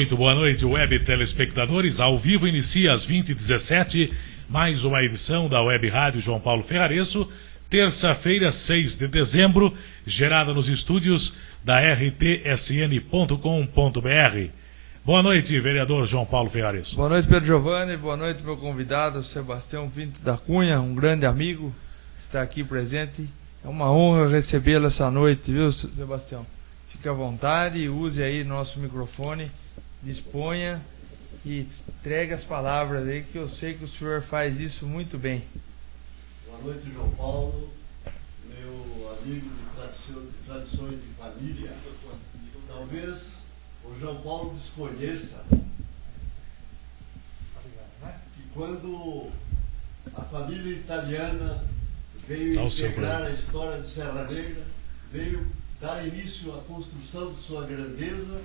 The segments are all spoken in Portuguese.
Muito boa noite, web telespectadores. Ao vivo inicia às 20h17, mais uma edição da Web Rádio João Paulo Ferraresso, terça-feira, 6 de dezembro, gerada nos estúdios da rtsn.com.br. Boa noite, vereador João Paulo Ferraresso. Boa noite, Pedro Giovanni. Boa noite, meu convidado, Sebastião Pinto da Cunha, um grande amigo, está aqui presente. É uma honra recebê-lo essa noite, viu, Sebastião? Fique à vontade, use aí nosso microfone, disponha e entregue as palavras aí, que eu sei que o senhor faz isso muito bem. Boa noite, João Paulo, meu amigo de tradições de família. Talvez o João Paulo desconheça que quando a família italiana veio integrar a história de Serra Negra, veio dar início à construção de sua grandeza.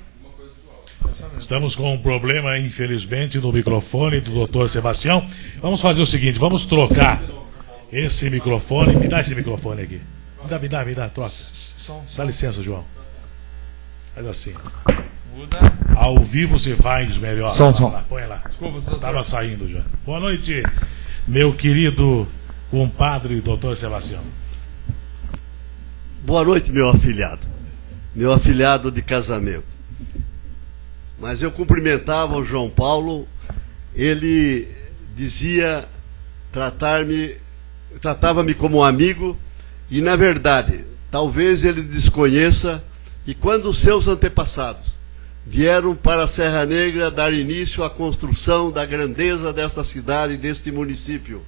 Estamos com um problema, infelizmente, no microfone do Dr. Sebastião. Vamos fazer o seguinte, vamos trocar esse microfone. Me dá esse microfone aqui. Me dá, troca. Dá licença, João. Faz assim. Muda. Ao vivo se faz melhor. Som. Lá, põe lá. Desculpa, doutor. Estava saindo já. Boa noite, meu querido compadre Dr. Sebastião. Boa noite, meu afilhado de casamento. Mas eu cumprimentava o João Paulo, ele dizia, tratava-me como um amigo, e na verdade, talvez ele desconheça, e quando os seus antepassados vieram para a Serra Negra dar início à construção da grandeza desta cidade, deste município,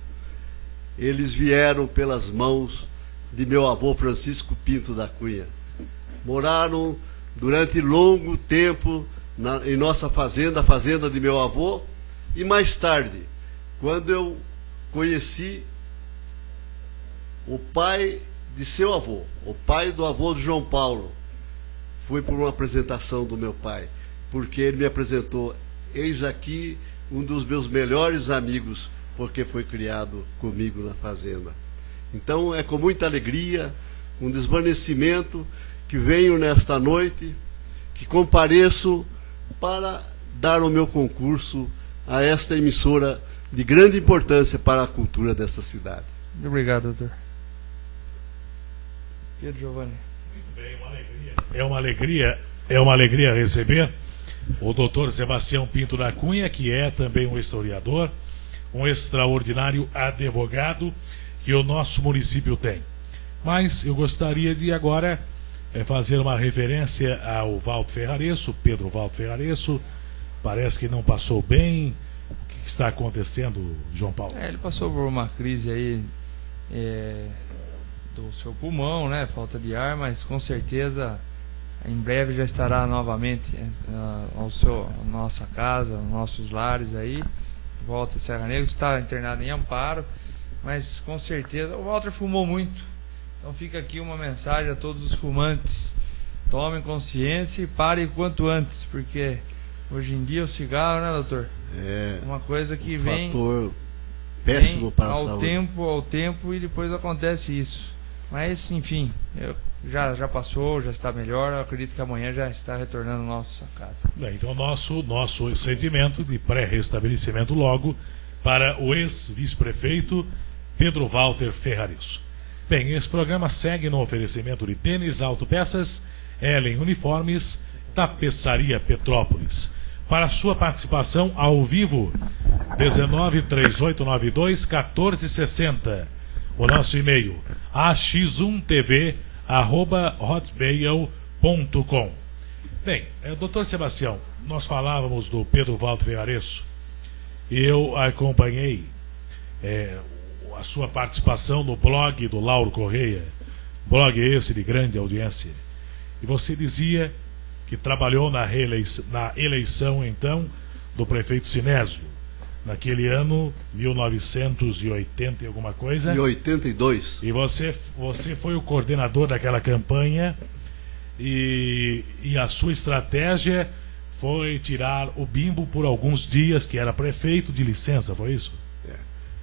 eles vieram pelas mãos de meu avô Francisco Pinto da Cunha. Moraram durante longo tempo em nossa fazenda, a fazenda de meu avô, e mais tarde, quando eu conheci o pai de seu avô, o pai do avô de João Paulo, fui por uma apresentação do meu pai, porque ele me apresentou, eis aqui um dos meus melhores amigos, porque foi criado comigo na fazenda. Então é com muita alegria, um desvanecimento, que venho nesta noite, que compareço para dar o meu concurso a esta emissora de grande importância para a cultura desta cidade. Muito obrigado, doutor. Pedro Giovanni. Muito bem, é uma alegria receber o doutor Sebastião Pinto da Cunha, que é também um historiador, um extraordinário advogado que o nosso município tem. Mas eu gostaria de agora fazer uma referência ao Valdo Ferraresso, Pedro Valdo Ferraresso. Parece que não passou bem. O que está acontecendo, João Paulo? Ele passou por uma crise aí do seu pulmão, né? Falta de ar, mas com certeza em breve já estará novamente à nossa casa, aos nossos lares aí. Volta a Serra Negra, está internado em Amparo. Mas com certeza, o Walter fumou muito, então fica aqui uma mensagem a todos os fumantes: tomem consciência e parem o quanto antes, porque hoje em dia o cigarro, né, doutor? É uma coisa que vem fator péssimo para a saúde. Ao tempo e depois acontece isso. Mas enfim, já passou, já está melhor. Eu acredito que amanhã já está retornando à nossa casa. Bem, então nosso sentimento de pré-restabelecimento logo para o ex-vice-prefeito Pedro Walter Ferraresso. Bem, esse programa segue no oferecimento de Tênis Autopeças, Ellen Uniformes, Tapeçaria Petrópolis. Para sua participação ao vivo, 193892-1460. O nosso e-mail, ax1tv@hotmail.com. Bem, doutor Sebastião, nós falávamos do Pedro Walter Ferraresso e eu acompanhei a sua participação no blog do Lauro Correia, blog esse de grande audiência. E você dizia que trabalhou na eleição, então, do prefeito Sinésio, naquele ano, 1980 e alguma coisa. E 82. E você foi o coordenador daquela campanha e a sua estratégia foi tirar o Bimbo por alguns dias, que era prefeito, de licença, foi isso?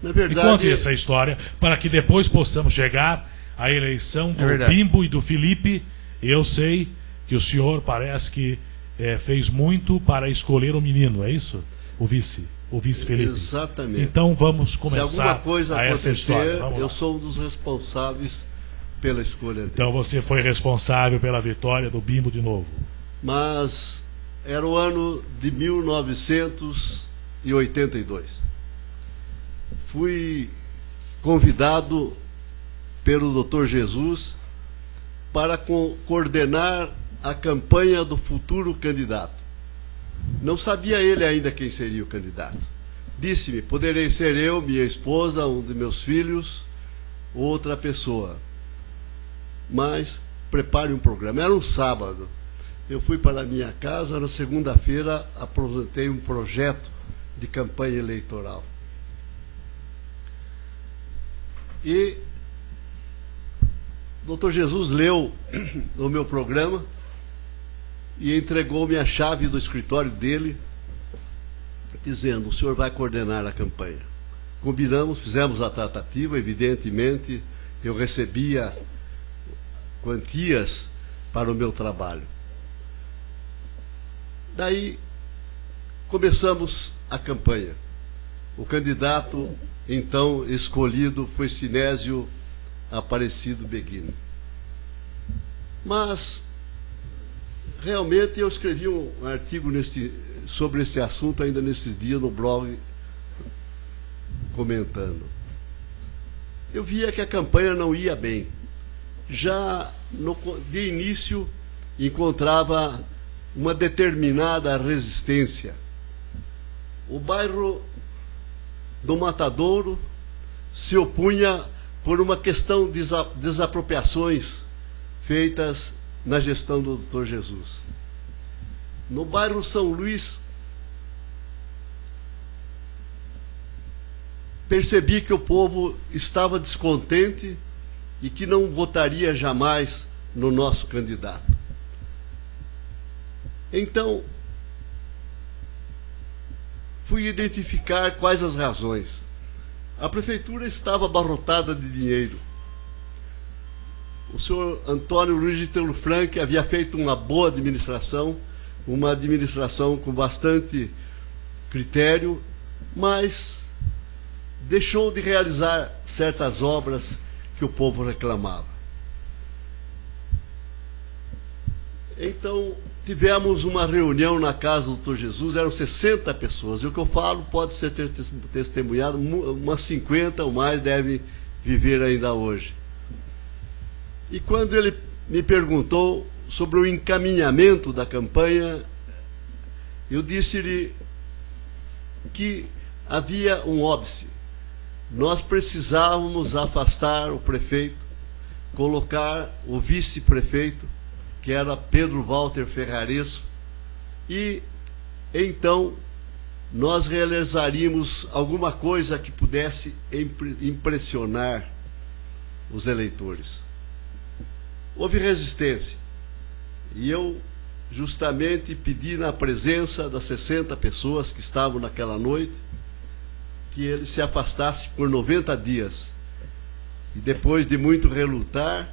Na verdade, me conte essa história, para que depois possamos chegar à eleição do Bimbo e do Felipe. Eu sei que o senhor parece que fez muito para escolher o menino, é isso? O vice Felipe. Exatamente. Então vamos começar Se alguma coisa a essa história. acontecer, eu sou um dos responsáveis pela escolha dele. Então você foi responsável pela vitória do Bimbo de novo. Mas era o ano de 1982. Fui convidado pelo Dr. Jesus para coordenar a campanha do futuro candidato. Não sabia ele ainda quem seria o candidato. Disse-me, poderei ser eu, minha esposa, um de meus filhos, outra pessoa. Mas prepare um programa. Era um sábado. Eu fui para a minha casa, na segunda-feira apresentei um projeto de campanha eleitoral. E o Dr. Jesus leu o meu programa e entregou-me a chave do escritório dele, dizendo, o senhor vai coordenar a campanha. Combinamos, fizemos a tratativa, evidentemente, eu recebia quantias para o meu trabalho. Daí, começamos a campanha. O candidato, então, escolhido foi Sinésio Aparecido Beguino. Mas, realmente, eu escrevi um artigo sobre esse assunto ainda nesses dias no blog, comentando. Eu via que a campanha não ia bem. Já de início encontrava uma determinada resistência. O bairro do Matadouro se opunha por uma questão de desapropriações feitas na gestão do Dr. Jesus. No bairro São Luís, percebi que o povo estava descontente e que não votaria jamais no nosso candidato. Então, fui identificar quais as razões. A prefeitura estava abarrotada de dinheiro. O senhor Antônio Luiz de Telo Frank havia feito uma boa administração, uma administração com bastante critério, mas deixou de realizar certas obras que o povo reclamava. Então, tivemos uma reunião na casa do Dr. Jesus, eram 60 pessoas, e o que eu falo pode ser testemunhado, umas 50 ou mais devem viver ainda hoje. E quando ele me perguntou sobre o encaminhamento da campanha, eu disse-lhe que havia um óbice. Nós precisávamos afastar o prefeito, colocar o vice-prefeito, que era Pedro Walter Ferraresso, e então nós realizaríamos alguma coisa que pudesse impressionar os eleitores. Houve resistência, e eu justamente pedi na presença das 60 pessoas que estavam naquela noite, que ele se afastasse por 90 dias. E depois de muito relutar,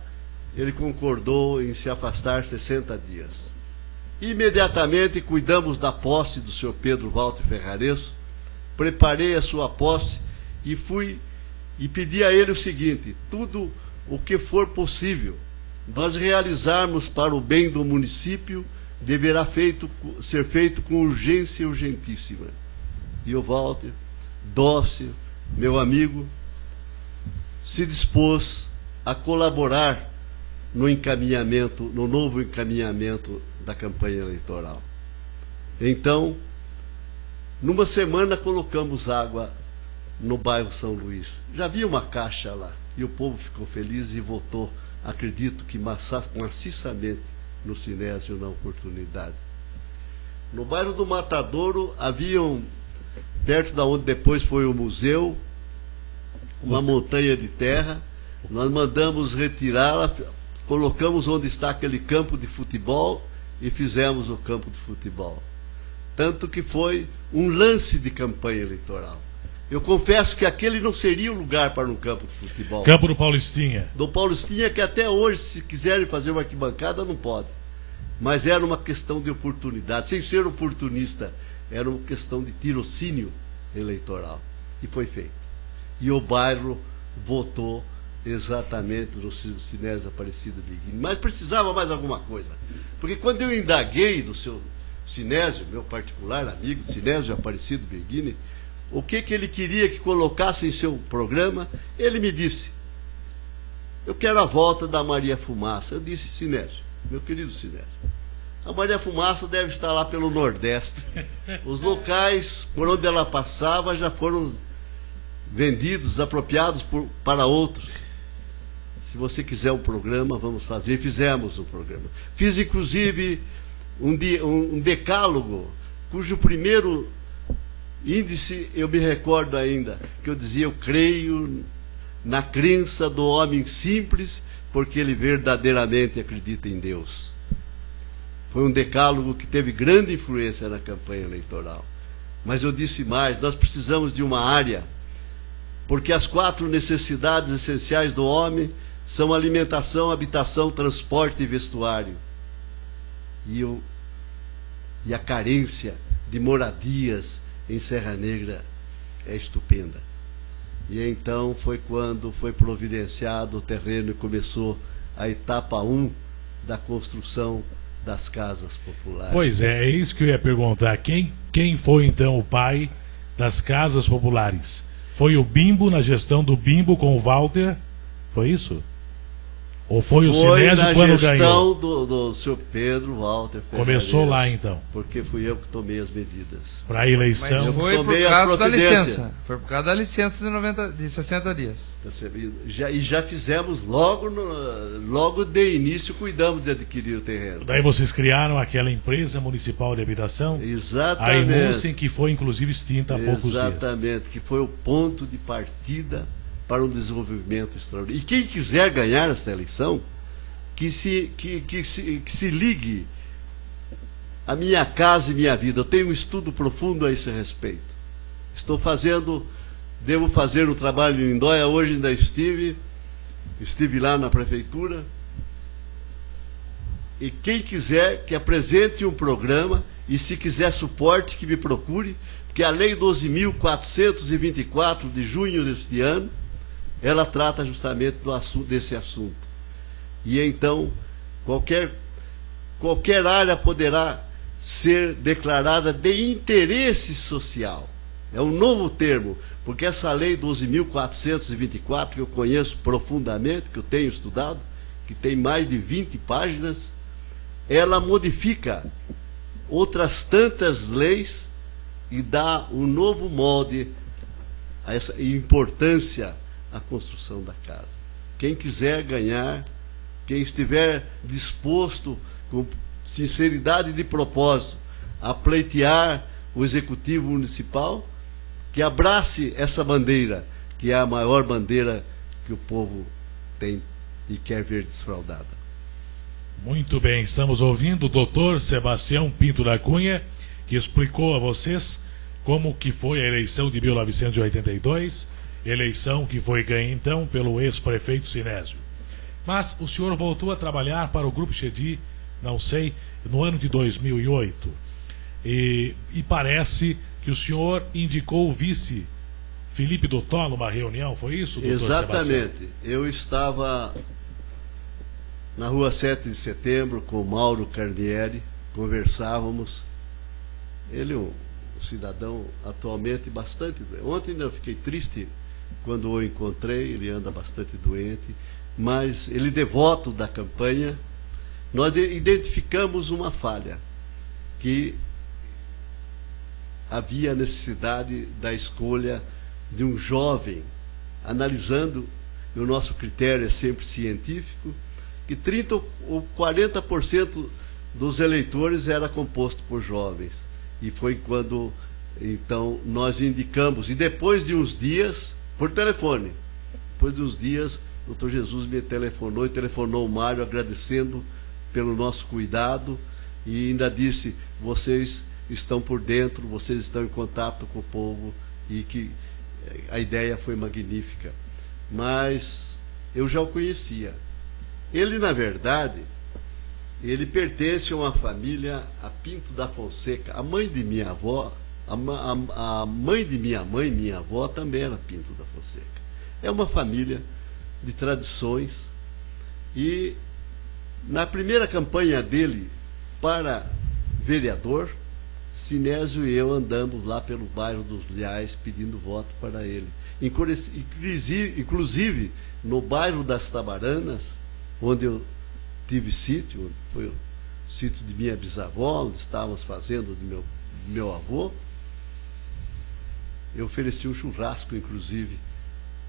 ele concordou em se afastar 60 dias. Imediatamente cuidamos da posse do senhor Pedro Walter Ferraresso, preparei a sua posse e fui e pedi a ele o seguinte: tudo o que for possível nós realizarmos para o bem do município deverá ser feito com urgência urgentíssima. E o Walter, dócil, meu amigo, se dispôs a colaborar no encaminhamento, no novo encaminhamento da campanha eleitoral. Então, numa semana colocamos água no bairro São Luís. Já havia uma caixa lá e o povo ficou feliz e votou, acredito que maciçamente, no Sinésio na oportunidade. No bairro do Matadouro haviam, perto da onde depois foi o museu, uma montanha de terra. Nós mandamos retirá-la, colocamos onde está aquele campo de futebol e fizemos o campo de futebol. Tanto que foi um lance de campanha eleitoral. Eu confesso que aquele não seria o lugar para um campo de futebol. Campo do Paulistinha. Do Paulistinha, que até hoje, se quiserem fazer uma arquibancada, não pode. mas era uma questão de oportunidade, sem ser oportunista, era uma questão de tirocínio eleitoral. E foi feito. E o bairro votou exatamente no Sinésio Aparecido Berghini. Mas precisava mais alguma coisa. Porque quando eu indaguei do seu Sinésio, meu particular amigo, Sinésio Aparecido Berghini, o que ele queria que colocasse em seu programa, ele me disse: eu quero a volta da Maria Fumaça. Eu disse: Sinésio, meu querido Sinésio, a Maria Fumaça deve estar lá pelo Nordeste. Os locais por onde ela passava já foram vendidos, apropriados para outros. Se você quiser um programa, vamos fazer. Fizemos um programa. Fiz, inclusive, um decálogo, cujo primeiro índice eu me recordo ainda, que eu dizia: eu creio na crença do homem simples, porque ele verdadeiramente acredita em Deus. Foi um decálogo que teve grande influência na campanha eleitoral. Mas eu disse mais: nós precisamos de uma área, porque as 4 necessidades essenciais do homem são alimentação, habitação, transporte e vestuário. E a carência de moradias em Serra Negra é estupenda. E então foi quando foi providenciado o terreno e começou a etapa 1 da construção das casas populares. Pois é isso que eu ia perguntar. Quem foi então o pai das casas populares? Foi o Bimbo, na gestão do Bimbo com o Walter? Foi isso? Ou foi o Sinésio quando ganhou? Foi na gestão do senhor Pedro Walter Ferreira. Começou lá então? Porque fui eu que tomei as medidas. Para a eleição? Mas foi por causa da licença. Foi por causa da licença de 60 dias. E já fizemos logo de início, cuidamos de adquirir o terreno. Daí vocês criaram aquela empresa municipal de habitação? Exatamente. A Imuncem, que foi inclusive extinta há poucos dias. Exatamente, que foi o ponto de partida para um desenvolvimento extraordinário. E quem quiser ganhar esta eleição, que se ligue a Minha Casa e Minha Vida. Eu tenho um estudo profundo a esse respeito. Devo fazer um trabalho em Lindóia. Hoje ainda estive lá na prefeitura. E quem quiser que apresente um programa, e se quiser suporte, que me procure, porque a Lei 12.424 de junho deste ano, ela trata justamente desse assunto. E então, qualquer área poderá ser declarada de interesse social. É um novo termo, porque essa lei 12.424, que eu conheço profundamente, que eu tenho estudado, que tem mais de 20 páginas, ela modifica outras tantas leis e dá um novo molde a essa importância à construção da casa. Quem quiser ganhar, quem estiver disposto, com sinceridade de propósito, a pleitear o Executivo Municipal, que abrace essa bandeira, que é a maior bandeira que o povo tem e quer ver desfraldada. Muito bem, estamos ouvindo o doutor Sebastião Pinto da Cunha, que explicou a vocês como que foi a eleição de 1982, eleição que foi ganha então pelo ex-prefeito Sinésio. Mas o senhor voltou a trabalhar para o Grupo Chedi, não sei, no ano de 2008. E parece que o senhor indicou o vice Felipe Dotó numa reunião, foi isso, doutor Exatamente. Sebastião? Eu estava na rua 7 de setembro com o Mauro Carnieri, conversávamos. Ele é um cidadão atualmente bastante doente. Ontem eu fiquei triste quando o encontrei, ele anda bastante doente, mas ele é devoto da campanha. Nós identificamos uma falha, que havia necessidade da escolha de um jovem, analisando, e o nosso critério é sempre científico, que 30% ou 40% dos eleitores era composto por jovens. E foi quando, então, nós indicamos, e depois de uns dias, por telefone, depois de uns dias, o doutor Jesus me telefonou, e telefonou o Mário agradecendo pelo nosso cuidado, e ainda disse: vocês estão por dentro, vocês estão em contato com o povo, e que a ideia foi magnífica. Mas eu já o conhecia. Ele, na verdade, ele pertence a uma família, a Pinto da Fonseca. A mãe de minha avó, a mãe de minha mãe, minha avó, também era Pinto da Fonseca. É uma família de tradições. E na primeira campanha dele para vereador, Sinésio e eu andamos lá pelo bairro dos Leais pedindo voto para ele. Inclusive no bairro das Tabaranas, onde eu tive sítio, onde foi o sítio de minha bisavó, onde estávamos fazendo do meu avô, eu ofereci um churrasco, inclusive,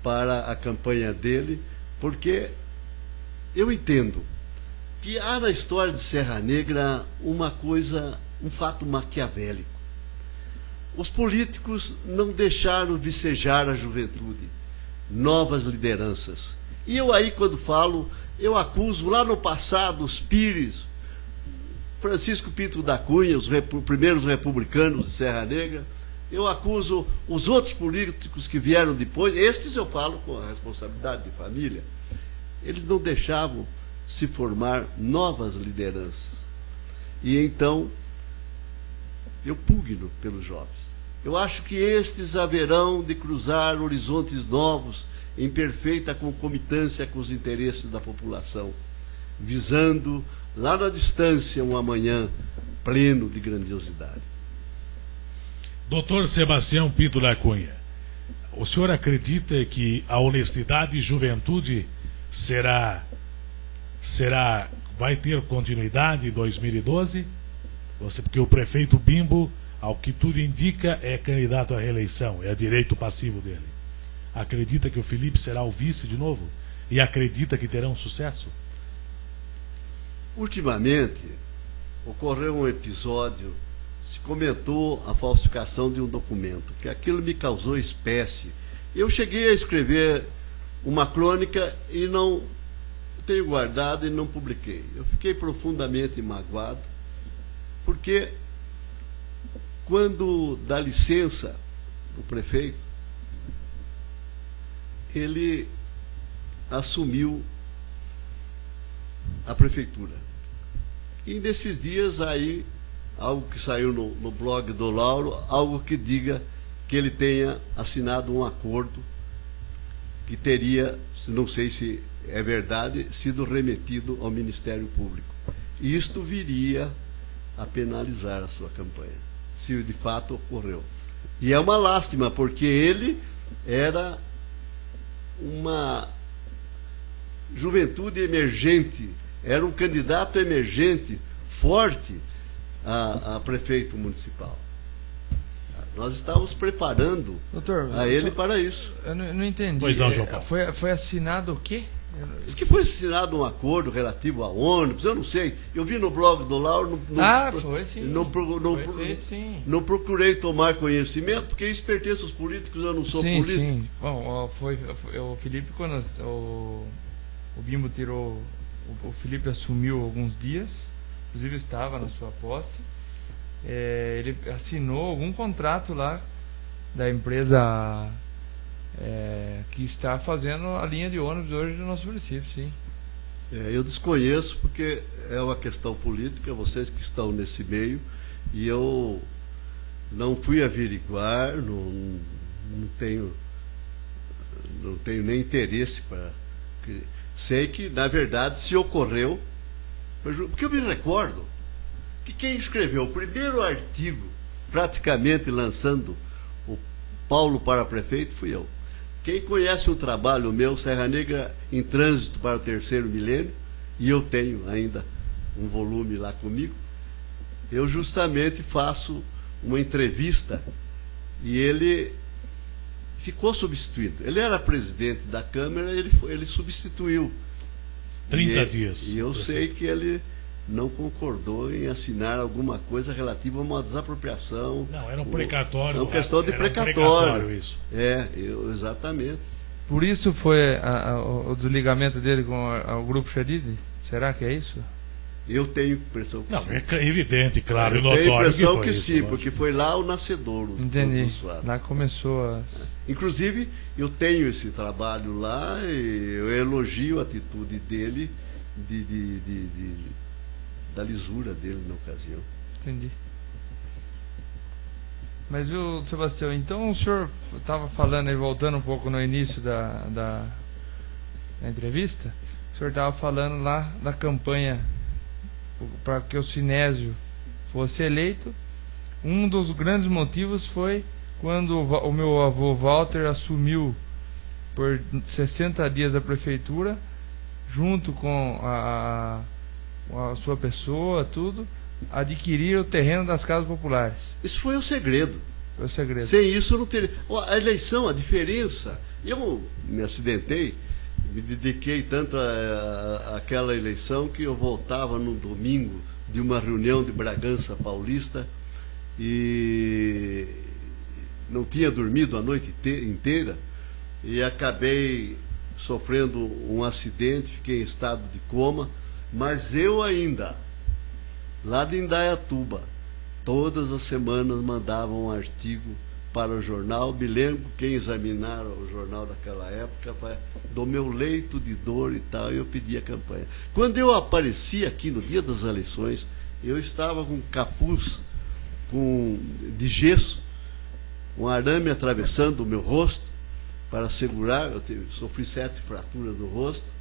para a campanha dele, porque eu entendo que há na história de Serra Negra uma coisa, um fato maquiavélico. Os políticos não deixaram vicejar a juventude, novas lideranças. E eu aí, quando falo, eu acuso lá no passado os Pires, Francisco Pinto da Cunha, os primeiros republicanos de Serra Negra, eu acuso os outros políticos que vieram depois, estes eu falo com a responsabilidade de família, eles não deixavam se formar novas lideranças. E então, eu pugno pelos jovens. Eu acho que estes haverão de cruzar horizontes novos em perfeita concomitância com os interesses da população, visando lá na distância um amanhã pleno de grandiosidade. Doutor Sebastião Pinto da Cunha, o senhor acredita que a honestidade e juventude vai ter continuidade em 2012? Porque o prefeito Bimbo, ao que tudo indica, é candidato à reeleição, é direito passivo dele. Acredita que o Felipe será o vice de novo? E acredita que terão sucesso? Ultimamente, ocorreu um episódio, se comentou a falsificação de um documento, que aquilo me causou espécie. Eu cheguei a escrever uma crônica e não tenho guardado e não publiquei. Eu fiquei profundamente magoado, porque quando dá licença o prefeito, ele assumiu a prefeitura. E nesses dias aí, algo que saiu no blog do Lauro, algo que diga que ele tenha assinado um acordo que teria, não sei se é verdade, sido remetido ao Ministério Público. E isto viria a penalizar a sua campanha, se de fato ocorreu. E é uma lástima, porque ele era uma juventude emergente, era um candidato emergente, forte, a prefeito municipal. Nós estávamos preparando, doutor, a ele para isso. Eu não entendi. Pois não, João Paulo. Foi assinado o quê? Diz que foi assinado um acordo relativo a ônibus, eu não sei. Eu vi no blog do Lauro. Foi sim. Foi feito, sim. Não procurei tomar conhecimento, porque isso pertence aos políticos, eu não sou político. Sim. Bom, foi o Felipe, quando o Bimbo tirou. O Felipe assumiu alguns dias, inclusive estava na sua posse. Ele assinou algum contrato lá da empresa que está fazendo a linha de ônibus hoje do nosso município, sim. Eu desconheço, porque é uma questão política, vocês que estão nesse meio, e eu não fui averiguar, não tenho nem interesse para... Sei que, na verdade, se ocorreu, porque eu me recordo que quem escreveu o primeiro artigo, praticamente lançando o Paulo para prefeito, fui eu. Quem conhece o trabalho meu, Serra Negra em Trânsito para o Terceiro Milênio, e eu tenho ainda um volume lá comigo, eu justamente faço uma entrevista e ele ficou substituído. Ele era presidente da Câmara, ele substituiu. 30 dias. E eu sei que ele não concordou em assinar alguma coisa relativa a uma desapropriação. Não, era um precatório. É uma questão de precatório. Precatório, isso. Exatamente. Por isso foi o desligamento dele com o Grupo Xadid? Será que é isso? Eu tenho impressão que sim. Não, é evidente, claro, eu tenho impressão que isso, sim, lógico. Porque foi lá o nascedouro. Entendi. Lá começou a... Inclusive, eu tenho esse trabalho lá e eu elogio a atitude dele de da lisura dele na ocasião. Entendi. Mas, viu, Sebastião, então o senhor estava falando aí, voltando um pouco no início da entrevista, o senhor estava falando lá da campanha para que o Sinésio fosse eleito. Um dos grandes motivos foi quando o meu avô Walter assumiu por 60 dias a prefeitura, junto com a sua pessoa, tudo, adquirir o terreno das casas populares. Isso foi o segredo. Foi o segredo. Sem isso não teria. A eleição, a diferença. Eu me acidentei, me dediquei tanto àquela eleição que eu voltava no domingo de uma reunião de Bragança Paulista e não tinha dormido a noite inteira e acabei sofrendo um acidente, fiquei em estado de coma, mas eu ainda, lá de Indaiatuba, todas as semanas mandava um artigo para o jornal. Me lembro quem examinara o jornal daquela época, do meu leito de dor e tal, eu pedi a campanha. Quando eu apareci aqui no dia das eleições, eu estava com um capuz de gesso, um arame atravessando o meu rosto para segurar. Sofri 7 fraturas no rosto.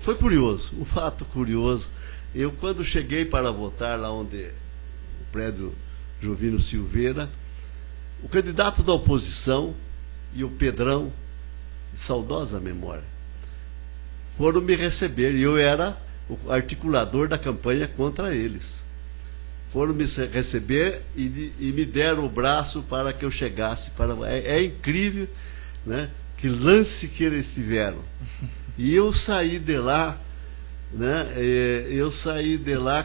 Foi curioso, um fato curioso. Eu, quando cheguei para votar lá onde o prédio Jovino Silveira, o candidato da oposição e o Pedrão, de saudosa memória, foram me receber, e eu era o articulador da campanha contra eles. Foram me receber e me deram o braço para que eu chegasse. É incrível, né, que lance que eles tiveram. E eu saí de lá, né,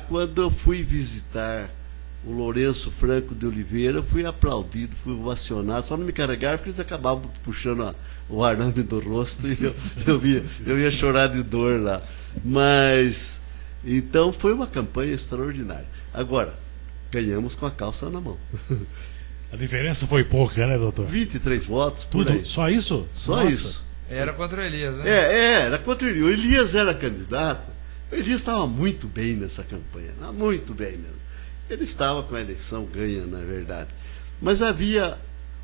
quando eu fui visitar o Lourenço Franco de Oliveira, fui aplaudido, fui ovacionado, só não me carregaram porque eles acabavam puxando o arame do rosto e eu ia chorar de dor lá. Mas, então, foi uma campanha extraordinária. Agora, ganhamos com a calça na mão. A diferença foi pouca, né, doutor? 23 votos, por aí. Só isso? Só Nossa. isso. Era contra o Elias, né? Era contra o Elias. O Elias era candidato. O Elias estava muito bem nessa campanha, muito bem mesmo. Ele estava com a eleição ganha, na verdade. Mas havia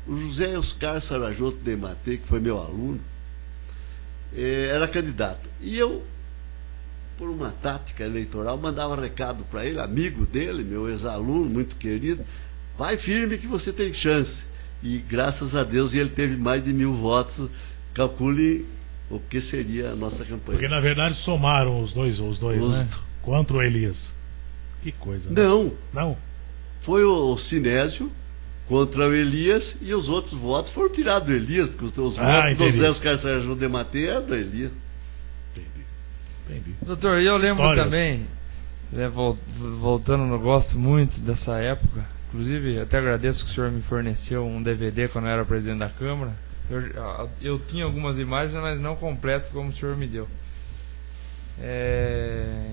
o José Oscar Sarajoto de Matê, que foi meu aluno, era candidato. E eu, por uma tática eleitoral, mandava recado para ele, amigo dele, meu ex-aluno, muito querido: vai firme que você tem chance. E graças a Deus ele teve mais de 1000 votos. Calcule o que seria a nossa campanha. Porque na verdade somaram os dois, né? Contra o Elias. Que coisa, né? Não. Foi o Sinésio contra o Elias e os outros votos foram tirados do Elias, porque os votos do José Oscar Sarajoto de Matê eram do Elias. Entendi. Doutor, eu lembro também, voltando, eu gosto muito dessa época. Inclusive, até agradeço que o senhor me forneceu um DVD quando eu era presidente da Câmara. Eu tinha algumas imagens, mas não completo como o senhor me deu.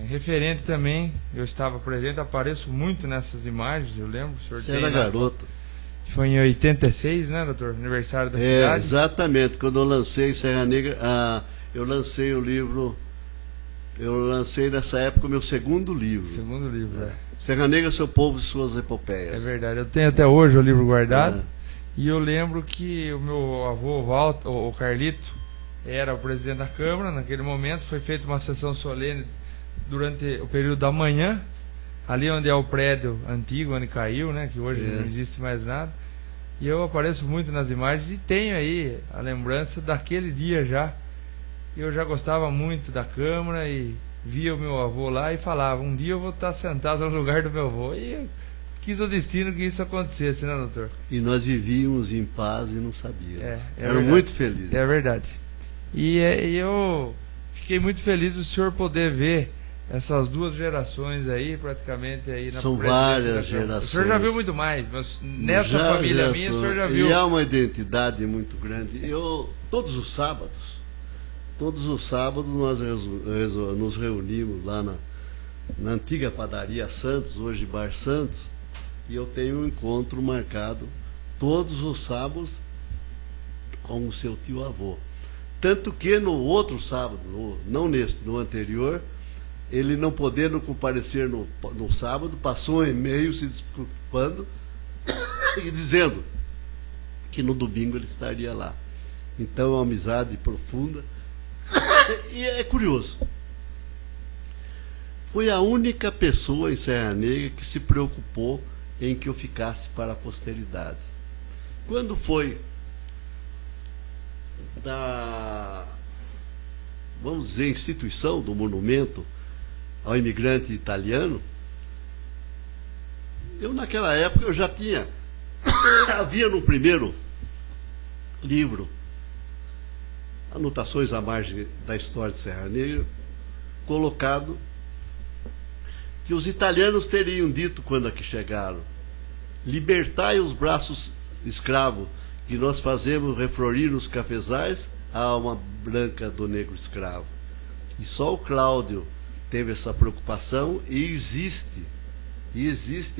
Referente também, eu estava presente, apareço muito nessas imagens, eu lembro. Você era garoto. Foi em 86, né, doutor? Aniversário da cidade. Exatamente. Quando eu lancei Serra Negra, eu lancei o livro. Eu lancei nessa época o meu segundo livro. Segundo livro, Serra Negra, Seu Povo e Suas Epopeias. É verdade. Eu tenho até hoje o livro guardado. E eu lembro que o meu avô, o Carlito, era o presidente da Câmara. Naquele momento foi feita uma sessão solene durante o período da manhã, ali onde é o prédio antigo, onde caiu, né, que hoje não existe mais nada. E eu apareço muito nas imagens e tenho aí a lembrança daquele dia já. Eu já gostava muito da Câmara e via o meu avô lá e falava: um dia eu vou estar sentado no lugar do meu avô. E eu quis o destino que isso acontecesse, né, doutor? E nós vivíamos em paz e não sabíamos. Era muito feliz. É verdade. E eu fiquei muito feliz do senhor poder ver essas duas gerações aí, praticamente aí na São várias gerações. O senhor já viu muito mais, mas nessa família minha o senhor já viu. E há uma identidade muito grande. Todos os sábados nós nos reunimos lá na antiga padaria Santos, hoje Bar Santos, e eu tenho um encontro marcado todos os sábados com o seu tio avô. Tanto que no outro sábado, não neste, no anterior, ele não podendo comparecer no sábado, passou um e-mail se desculpando e dizendo que no domingo ele estaria lá. Então é uma amizade profunda. E é curioso. Foi a única pessoa em Serra Negra que se preocupou em que eu ficasse para a posteridade. Quando foi vamos dizer, instituição do monumento ao imigrante italiano, eu naquela época eu já tinha, havia no primeiro livro, Anotações à Margem da História de Serra Negra, colocado que os italianos teriam dito quando aqui chegaram: libertai os braços escravos, que nós fazemos reflorir nos cafezais a alma branca do negro escravo. E só o Cláudio teve essa preocupação e existe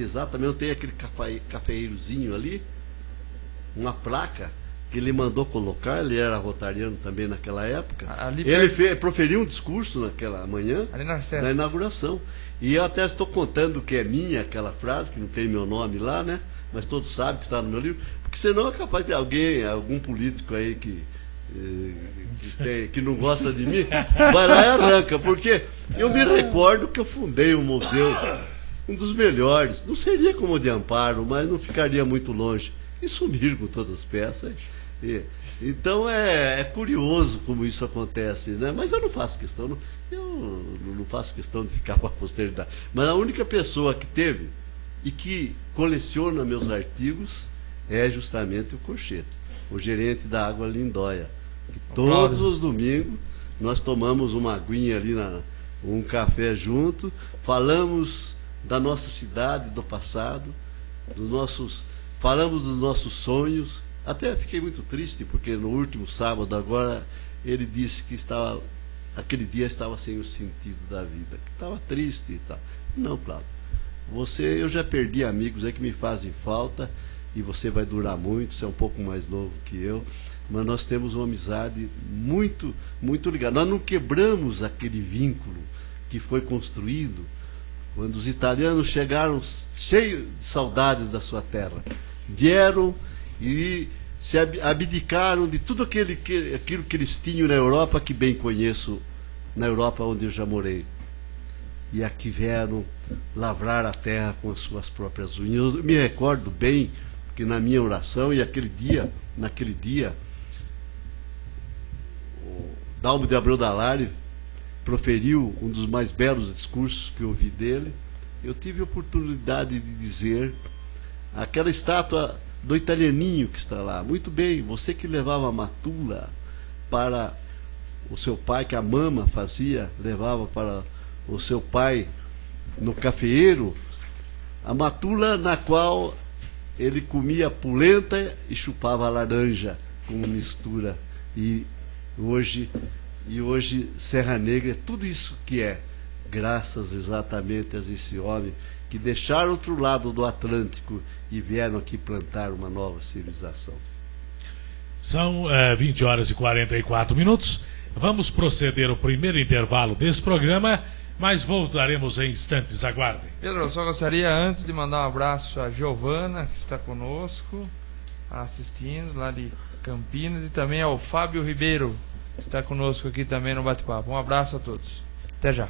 exatamente, tem aquele cafeeirozinho ali, uma placa que ele mandou colocar, ele era rotariano também naquela época. Ele proferiu um discurso naquela manhã, na inauguração. E eu até estou contando que é minha aquela frase, que não tem meu nome lá, né? Mas todos sabem que está no meu livro, porque senão é capaz de alguém, algum político aí que não gosta de mim, vai lá e arranca, porque eu me recordo que eu fundei um museu, um dos melhores, não seria como o de Amparo, mas não ficaria muito longe, e sumir com todas as peças. Então é curioso como isso acontece, né? Mas eu não faço questão, eu não faço questão de ficar para a posteridade. Mas a única pessoa que teve e que coleciona meus artigos é justamente o Corchete, o gerente da Água Lindóia. Que todos os domingos nós tomamos uma aguinha ali, um café junto, falamos da nossa cidade, do passado, falamos dos nossos sonhos. Até fiquei muito triste, porque no último sábado agora ele disse que aquele dia estava sem o sentido da vida, que estava triste e tal. Não, Cláudio, eu já perdi amigos aí que me fazem falta, e você vai durar muito, você é um pouco mais novo que eu, mas nós temos uma amizade muito, muito ligada. Nós não quebramos aquele vínculo que foi construído quando os italianos chegaram cheios de saudades da sua terra. Vieram e se abdicaram de tudo aquilo que eles tinham na Europa, que bem conheço, na Europa onde eu já morei. E aqui vieram lavrar a terra com as suas próprias unhas. Eu me recordo bem que na minha oração, e naquele dia, o Dalmo de Abreu Dalari proferiu um dos mais belos discursos que eu ouvi dele. Eu tive a oportunidade de dizer, aquela estátua do italianinho que está lá, muito bem, você que levava a matula para o seu pai, que a mama levava para o seu pai no cafeeiro, a matula na qual ele comia polenta e chupava laranja como mistura. E hoje Serra Negra é tudo isso que é, graças exatamente a esse homem que deixaram outro lado do Atlântico e vieram aqui plantar uma nova civilização. São 20 horas e 44 minutos. Vamos proceder ao primeiro intervalo desse programa, mas voltaremos em instantes. Aguardem. Pedro, eu só gostaria antes de mandar um abraço a Giovana, que está conosco, assistindo lá de Campinas, e também ao Fábio Ribeiro, que está conosco aqui também no bate-papo. Um abraço a todos. Até já.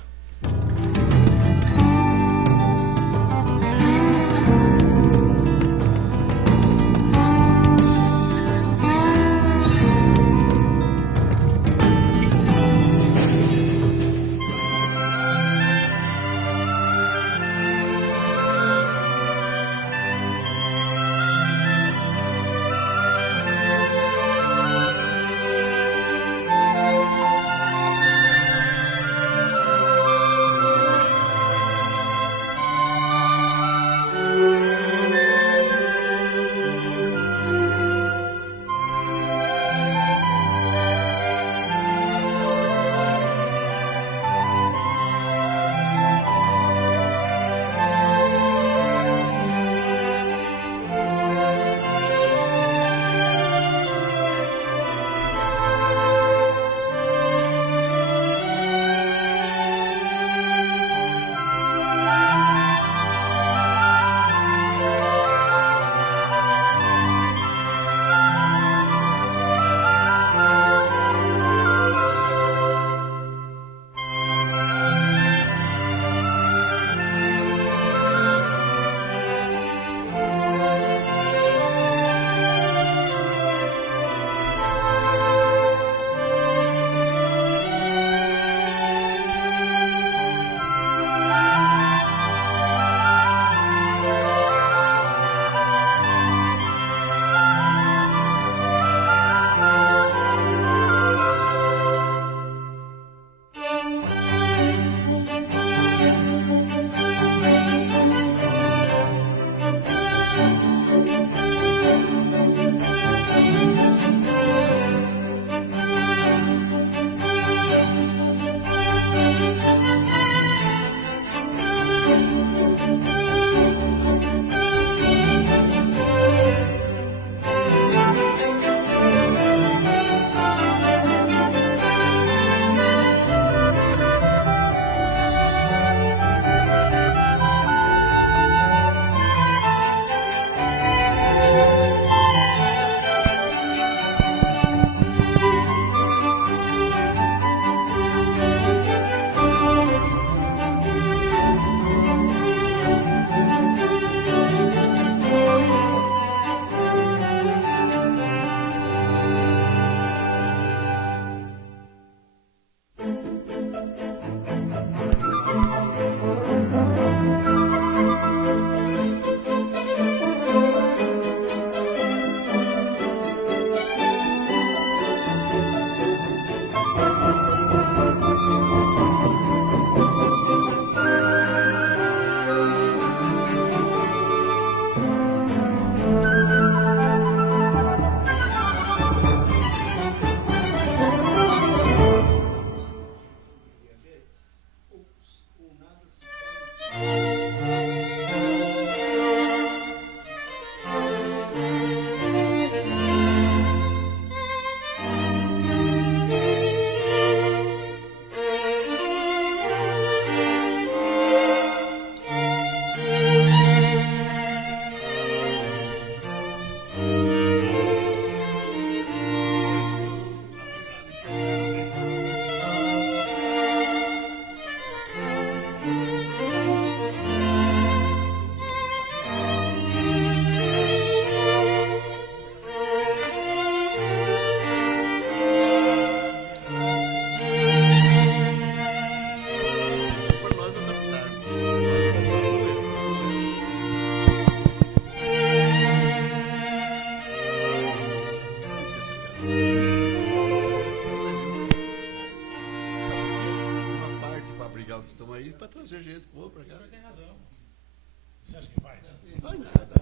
aí para trazer gente boa para cá. Você tem razão. Você acha que faz? Não vai nada.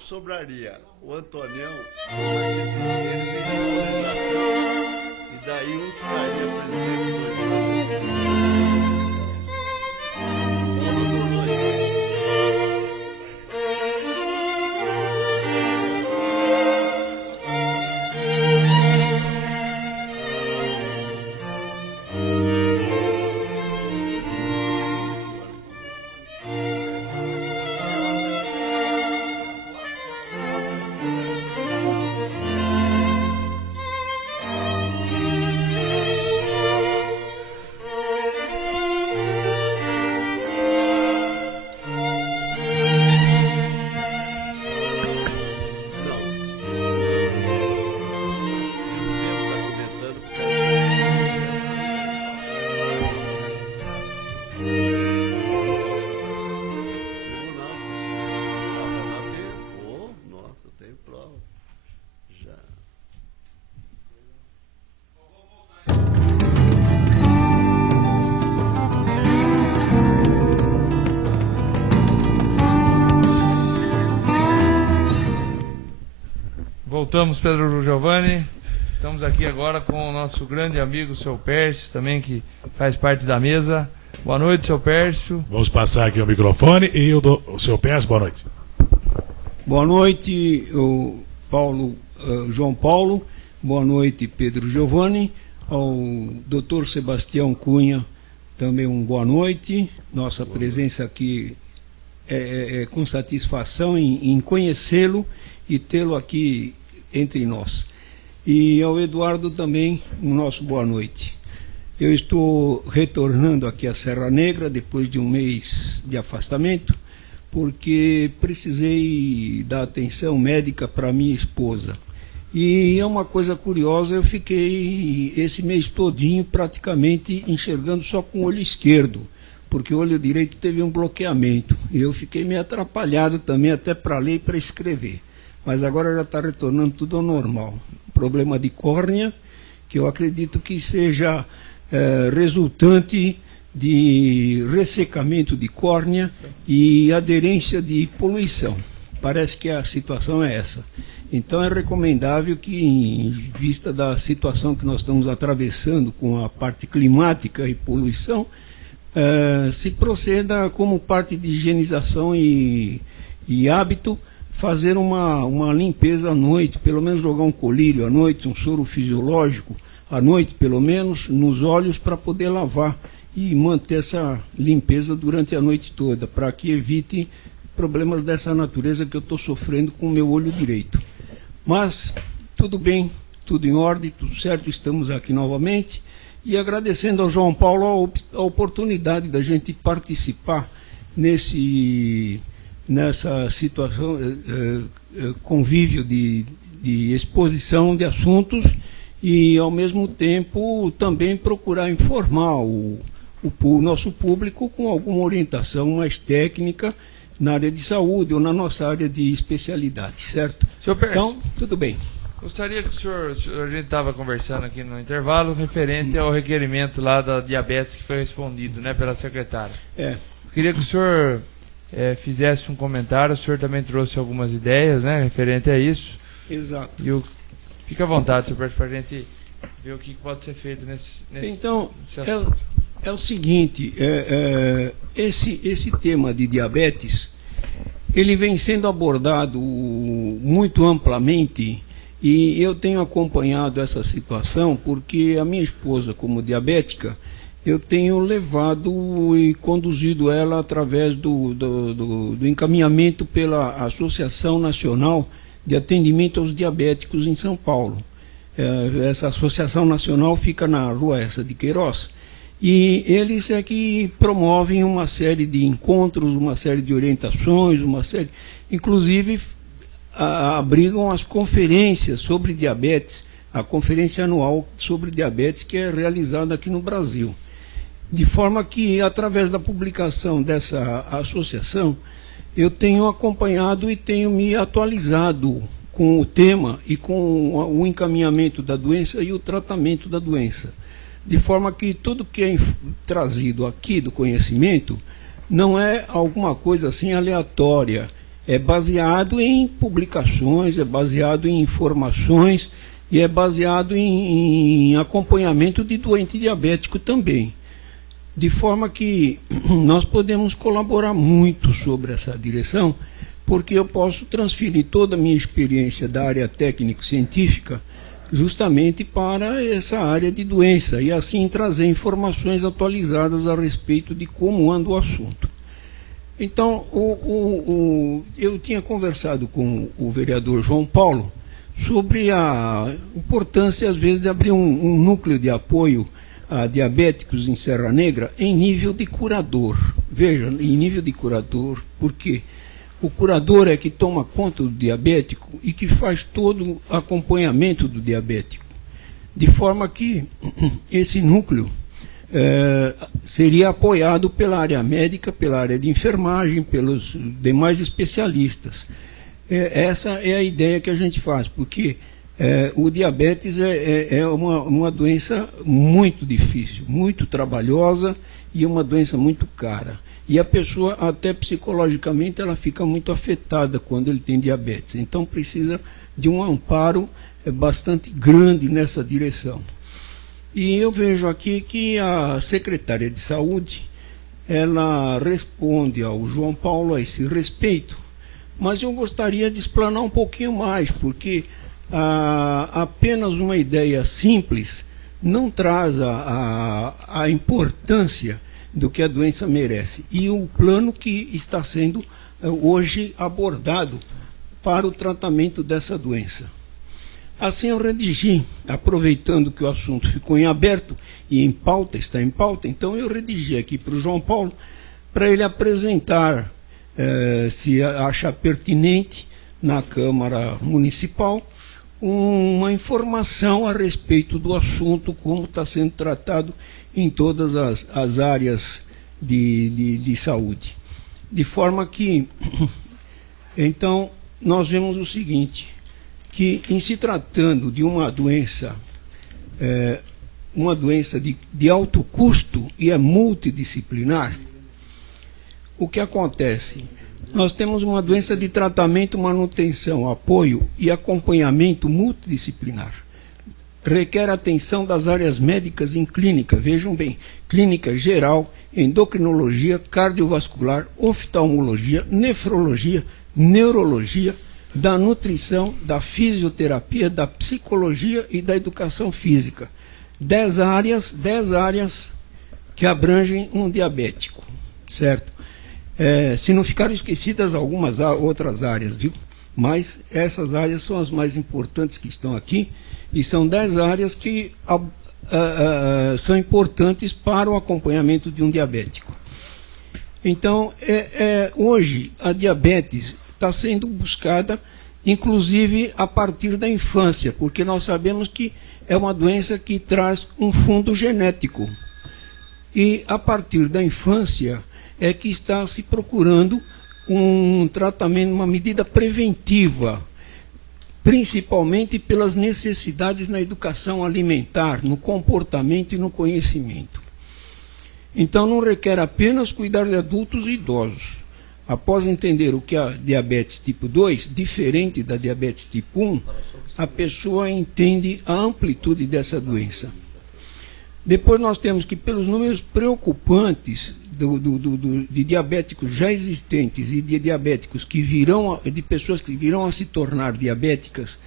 Sobraria o Antonião, eles iriam legislar, e daí um ficaria presidente do Voltamos, Pedro Giovanni. Estamos aqui agora com o nosso grande amigo, o seu Pércio, também que faz parte da mesa. Boa noite, seu Pércio. Vamos passar aqui o microfone e o seu Pércio, boa noite. Boa noite, o João Paulo. Boa noite, Pedro Giovanni. Ao Dr. Sebastião Cunha, também uma boa noite. Nossa presença aqui é com satisfação em conhecê-lo e tê-lo aqui entre nós. E ao Eduardo também, o nosso boa noite. Eu estou retornando aqui à Serra Negra depois de um mês de afastamento, porque precisei dar atenção médica para minha esposa. E é uma coisa curiosa, eu fiquei esse mês todinho praticamente enxergando só com o olho esquerdo, porque o olho direito teve um bloqueamento. E eu fiquei meio atrapalhado também até para ler e para escrever. Mas agora já está retornando tudo ao normal. Problema de córnea, que eu acredito que seja resultante de ressecamento de córnea e aderência de poluição. Parece que a situação é essa. Então é recomendável que, em vista da situação que nós estamos atravessando com a parte climática e poluição, se proceda como parte de higienização e hábito, fazer uma limpeza à noite, pelo menos jogar um colírio à noite, um soro fisiológico à noite, pelo menos, nos olhos, para poder lavar e manter essa limpeza durante a noite toda, para que evite problemas dessa natureza que eu estou sofrendo com o meu olho direito. Mas, tudo bem, tudo em ordem, tudo certo, estamos aqui novamente, e agradecendo ao João Paulo a oportunidade da gente participar nessa situação, convívio de exposição de assuntos e, ao mesmo tempo, também procurar informar o nosso público com alguma orientação mais técnica na área de saúde ou na nossa área de especialidade, certo? Então, tudo bem. Gostaria que a gente estava conversando aqui no intervalo, referente ao requerimento lá da diabetes que foi respondido, né, pela secretária. Queria que o senhor fizesse um comentário, o senhor também trouxe algumas ideias, né, referente a isso. Exato. Fica à vontade, senhor, para a gente ver o que pode ser feito nesse então, assunto. É o seguinte, esse tema de diabetes, ele vem sendo abordado muito amplamente, e eu tenho acompanhado essa situação porque a minha esposa, como diabética, eu tenho levado e conduzido ela através do encaminhamento pela Associação Nacional de Atendimento aos Diabéticos em São Paulo. Essa Associação Nacional fica na Rua Essa de Queiroz, e eles é que promovem uma série de encontros, uma série de orientações, inclusive abrigam as conferências sobre diabetes, a conferência anual sobre diabetes que é realizada aqui no Brasil. De forma que, através da publicação dessa associação, eu tenho acompanhado e tenho me atualizado com o tema e com o encaminhamento da doença e o tratamento da doença. De forma que tudo que é trazido aqui do conhecimento não é alguma coisa assim aleatória, é baseado em publicações, é baseado em informações e é baseado em acompanhamento de doente diabético também. De forma que nós podemos colaborar muito sobre essa direção, porque eu posso transferir toda a minha experiência da área técnico-científica justamente para essa área de doença e assim trazer informações atualizadas a respeito de como anda o assunto. Então, eu tinha conversado com o vereador João Paulo sobre a importância, às vezes, de abrir um núcleo de apoio a diabéticos em Serra Negra em nível de curador. Veja, em nível de curador, por quê? O curador é que toma conta do diabético e que faz todo o acompanhamento do diabético. De forma que esse núcleo seria apoiado pela área médica, pela área de enfermagem, pelos demais especialistas. Essa é a ideia que a gente faz, porque o diabetes é uma doença muito difícil, muito trabalhosa e uma doença muito cara. E a pessoa, até psicologicamente, ela fica muito afetada quando ele tem diabetes. Então, precisa de um amparo bastante grande nessa direção. E eu vejo aqui que a secretária de Saúde, ela responde ao João Paulo a esse respeito, mas eu gostaria de explanar um pouquinho mais, porque apenas uma ideia simples não traz a importância do que a doença merece. E o plano que está sendo hoje abordado para o tratamento dessa doença. Assim eu redigi, aproveitando que o assunto ficou em aberto e em pauta, está em pauta, então eu redigi aqui para o João Paulo, para ele apresentar, se achar pertinente, na Câmara Municipal, uma informação a respeito do assunto, como está sendo tratado em todas as áreas de saúde. De forma que, então, nós vemos o seguinte, que em se tratando de uma doença de alto custo e é multidisciplinar, o que acontece? Nós temos uma doença de tratamento, manutenção, apoio e acompanhamento multidisciplinar. Requer atenção das áreas médicas em clínica, vejam bem, clínica geral, endocrinologia, cardiovascular, oftalmologia, nefrologia, neurologia, da nutrição, da fisioterapia, da psicologia e da educação física. 10 áreas que abrangem um diabético, certo? Se não ficaram esquecidas algumas outras áreas, viu? Mas essas áreas são as mais importantes que estão aqui, e são 10 áreas que são importantes para o acompanhamento de um diabético. Então, hoje, a diabetes está sendo buscada, inclusive, a partir da infância, porque nós sabemos que é uma doença que traz um fundo genético. E, a partir da infância, é que está se procurando um tratamento, uma medida preventiva, principalmente pelas necessidades na educação alimentar, no comportamento e no conhecimento. Então, não requer apenas cuidar de adultos e idosos. Após entender o que é a diabetes tipo 2, diferente da diabetes tipo 1, a pessoa entende a amplitude dessa doença. Depois nós temos que, pelos números preocupantes de diabéticos já existentes e de diabéticos de pessoas que virão a se tornar diabéticas,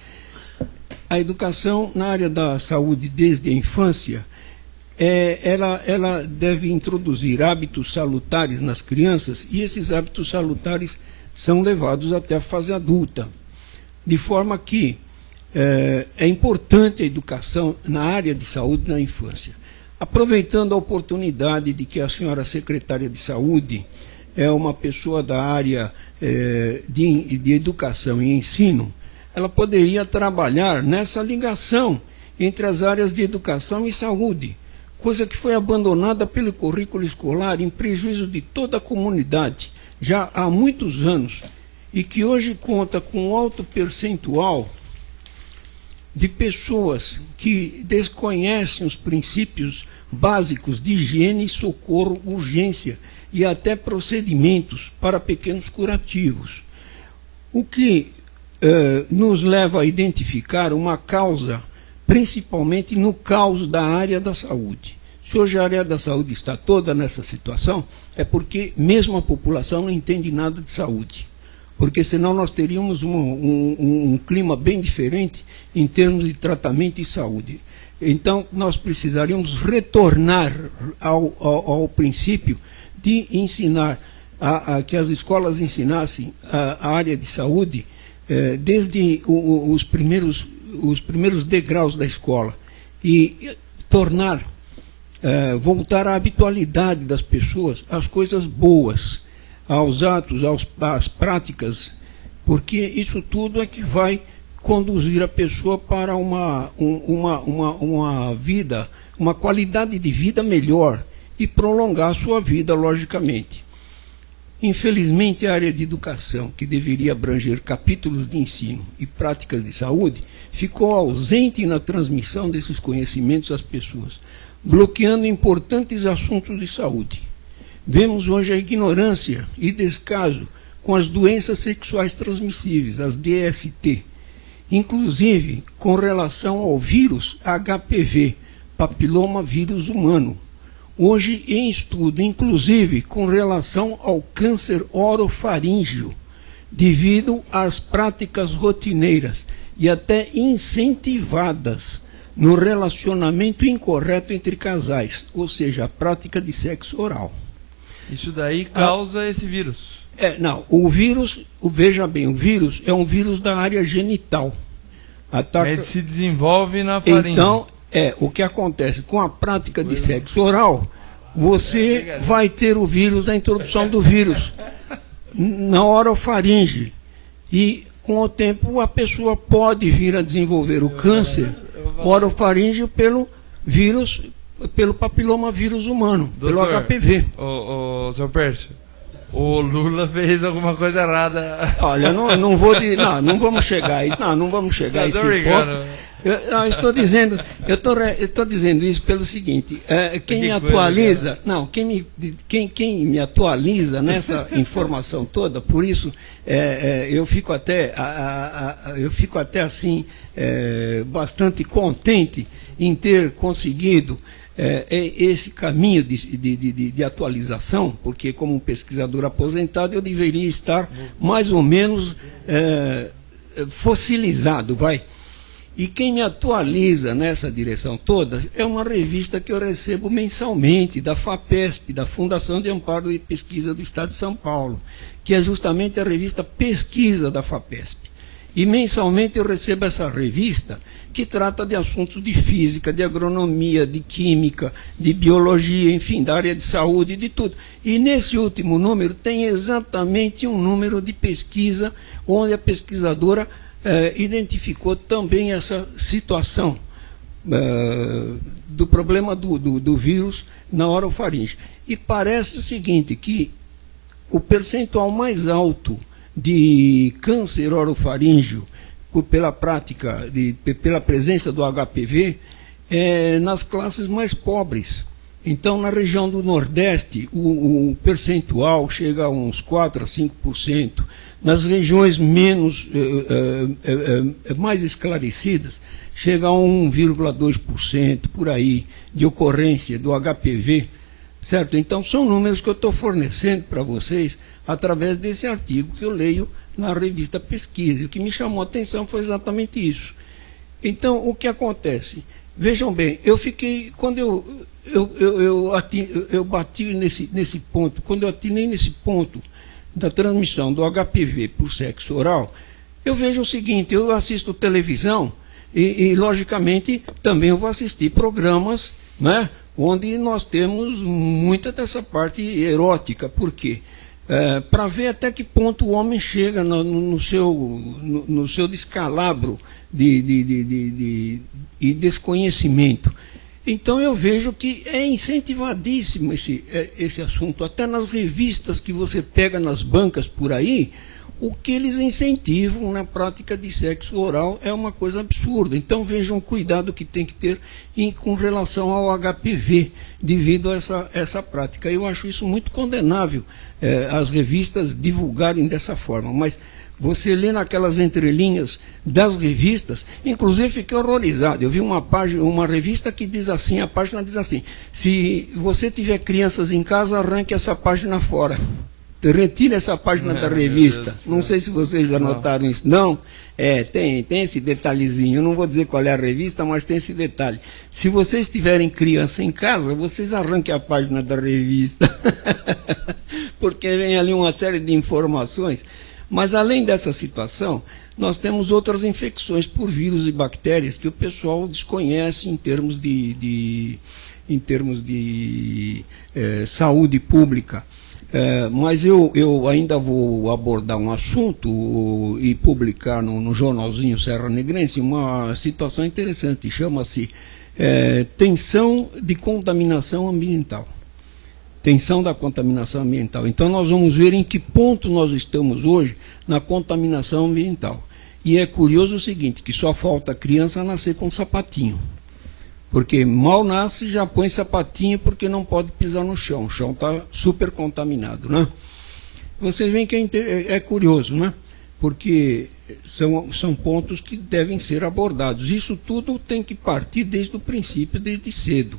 a educação na área da saúde desde a infância, ela deve introduzir hábitos salutares nas crianças, e esses hábitos salutares são levados até a fase adulta. De forma que é importante a educação na área de saúde na infância. Aproveitando a oportunidade de que a senhora secretária de saúde é uma pessoa da área de educação e ensino, ela poderia trabalhar nessa ligação entre as áreas de educação e saúde, coisa que foi abandonada pelo currículo escolar em prejuízo de toda a comunidade já há muitos anos, e que hoje conta com um alto percentual de pessoas que desconhecem os princípios básicos de higiene, socorro, urgência e até procedimentos para pequenos curativos. O que nos leva a identificar uma causa, principalmente no caos da área da saúde. Se hoje a área da saúde está toda nessa situação, é porque mesmo a população não entende nada de saúde. Porque senão nós teríamos um clima bem diferente em termos de tratamento e saúde. Então, nós precisaríamos retornar ao princípio de ensinar, que as escolas ensinassem a área de saúde desde os primeiros degraus da escola, e voltar à habitualidade das pessoas, às coisas boas, aos atos, às práticas, porque isso tudo é que vai conduzir a pessoa para uma vida, uma qualidade de vida melhor e prolongar a sua vida, logicamente. Infelizmente, a área de educação, que deveria abranger capítulos de ensino e práticas de saúde, ficou ausente na transmissão desses conhecimentos às pessoas, bloqueando importantes assuntos de saúde. Vemos hoje a ignorância e descaso com as doenças sexuais transmissíveis, as DST, inclusive com relação ao vírus HPV, papiloma vírus humano. Hoje em estudo, inclusive com relação ao câncer orofaríngeo, devido às práticas rotineiras e até incentivadas no relacionamento incorreto entre casais, ou seja, a prática de sexo oral. Isso daí causa esse vírus. Não, o vírus, veja bem, o vírus é um vírus da área genital. Ele se desenvolve na faringe. Então, o que acontece com a prática de sexo oral, você vai ter o vírus, a introdução do vírus na orofaringe. E com o tempo a pessoa pode vir a desenvolver o câncer orofaríngeo pelo vírus, pelo papiloma vírus humano, Doutor, pelo HPV. Seu Pércio, o Lula fez alguma coisa errada. Olha, não vamos chegar a isso. Não vamos chegar a esse ponto. Eu estou dizendo isso pelo seguinte: quem me atualiza, quem me atualiza nessa informação toda, por isso eu fico até assim bastante contente em ter conseguido esse caminho de atualização, porque como um pesquisador aposentado eu deveria estar mais ou menos fossilizado, vai. E quem me atualiza nessa direção toda é uma revista que eu recebo mensalmente da FAPESP, da Fundação de Amparo e Pesquisa do Estado de São Paulo, que é justamente a revista Pesquisa da FAPESP. E mensalmente eu recebo essa revista que trata de assuntos de física, de agronomia, de química, de biologia, enfim, da área de saúde, de tudo. E nesse último número tem exatamente um número de pesquisa onde a pesquisadora identificou também essa situação do problema do vírus na orofaringe. E parece o seguinte, que o percentual mais alto de câncer orofaríngeo pela prática, pela presença do HPV, é nas classes mais pobres. Então, na região do Nordeste, o percentual chega a uns 4% a 5%. Nas regiões mais esclarecidas, chega a 1,2% por aí de ocorrência do HPV, certo? Então, são números que eu estou fornecendo para vocês através desse artigo que eu leio na revista Pesquisa. E o que me chamou a atenção foi exatamente isso. Então, o que acontece? Vejam bem, eu fiquei, quando eu bati nesse ponto, quando eu atinei nesse ponto da transmissão do HPV por sexo oral, eu vejo o seguinte: eu assisto televisão e logicamente, também eu vou assistir programas, né, onde nós temos muita dessa parte erótica. Por quê? Para ver até que ponto o homem chega no seu descalabro de desconhecimento. Então eu vejo que é incentivadíssimo esse assunto. Até nas revistas que você pega nas bancas por aí, o que eles incentivam na prática de sexo oral é uma coisa absurda. Então vejam o cuidado que tem que ter com relação ao HPV, devido a essa prática. Eu acho isso muito condenável, as revistas divulgarem dessa forma. Mas você lê naquelas entrelinhas das revistas, inclusive fiquei horrorizado. Eu vi uma revista que diz assim, a página diz assim: se você tiver crianças em casa, arranque essa página fora. Retire essa página da revista. Não sei se vocês já notaram isso. Não? Tem esse detalhezinho. Eu não vou dizer qual é a revista, mas tem esse detalhe. Se vocês tiverem criança em casa, vocês arranquem a página da revista. Porque vem ali uma série de informações. Mas além dessa situação, nós temos outras infecções por vírus e bactérias que o pessoal desconhece em termos de saúde pública. Mas eu ainda vou abordar um assunto e publicar no jornalzinho Serra Negrense uma situação interessante, chama-se tensão de contaminação ambiental. Tensão da contaminação ambiental. Então nós vamos ver em que ponto nós estamos hoje na contaminação ambiental. E é curioso o seguinte, que só falta a criança nascer com sapatinho. Porque mal nasce, já põe sapatinho porque não pode pisar no chão. O chão está super contaminado, né? Vocês veem que é curioso, né? Porque são pontos que devem ser abordados. Isso tudo tem que partir desde o princípio, desde cedo.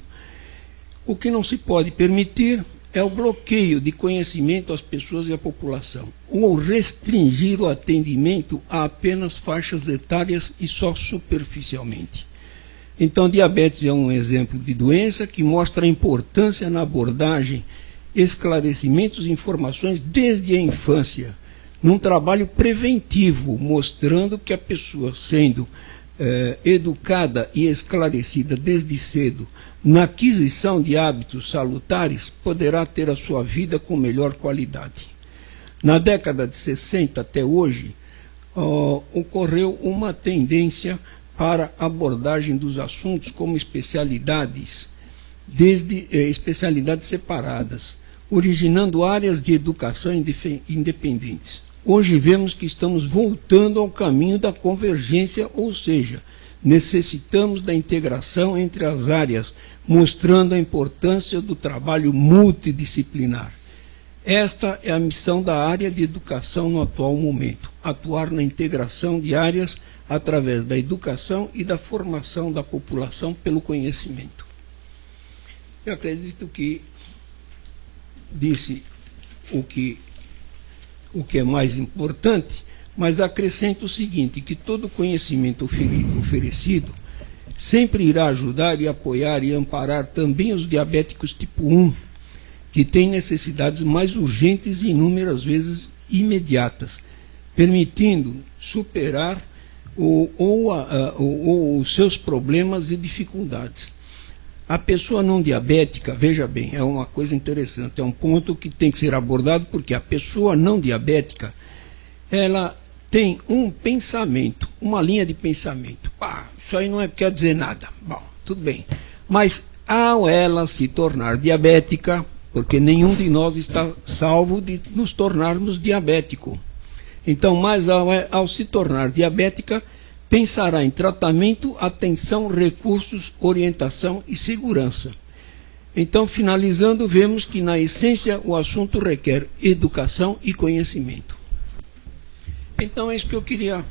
O que não se pode permitir é o bloqueio de conhecimento às pessoas e à população, ou restringir o atendimento a apenas faixas etárias e só superficialmente. Então, diabetes é um exemplo de doença que mostra a importância na abordagem esclarecimentos e informações desde a infância, num trabalho preventivo, mostrando que a pessoa sendo educada e esclarecida desde cedo na aquisição de hábitos salutares, poderá ter a sua vida com melhor qualidade. Na década de 60 até hoje, ocorreu uma tendência para a abordagem dos assuntos como especialidades, especialidades separadas, originando áreas de educação independentes. Hoje vemos que estamos voltando ao caminho da convergência, ou seja, necessitamos da integração entre as áreas, mostrando a importância do trabalho multidisciplinar. Esta é a missão da área de educação no atual momento, atuar na integração de áreas através da educação e da formação da população pelo conhecimento. Eu acredito que disse o que é mais importante, mas acrescento o seguinte, que todo conhecimento oferecido sempre irá ajudar e apoiar e amparar também os diabéticos tipo 1, que têm necessidades mais urgentes e inúmeras vezes imediatas, permitindo superar os seus problemas e dificuldades. A pessoa não diabética, veja bem, é uma coisa interessante, é um ponto que tem que ser abordado, porque a pessoa não diabética, ela tem um pensamento, uma linha de pensamento. Isso aí não quer dizer nada. Bom, tudo bem. Mas ao ela se tornar diabética, porque nenhum de nós está salvo de nos tornarmos diabético. Então, mas ao se tornar diabética, pensará em tratamento, atenção, recursos, orientação e segurança. Então, finalizando, vemos que, na essência, o assunto requer educação e conhecimento. Então, é isso que eu queria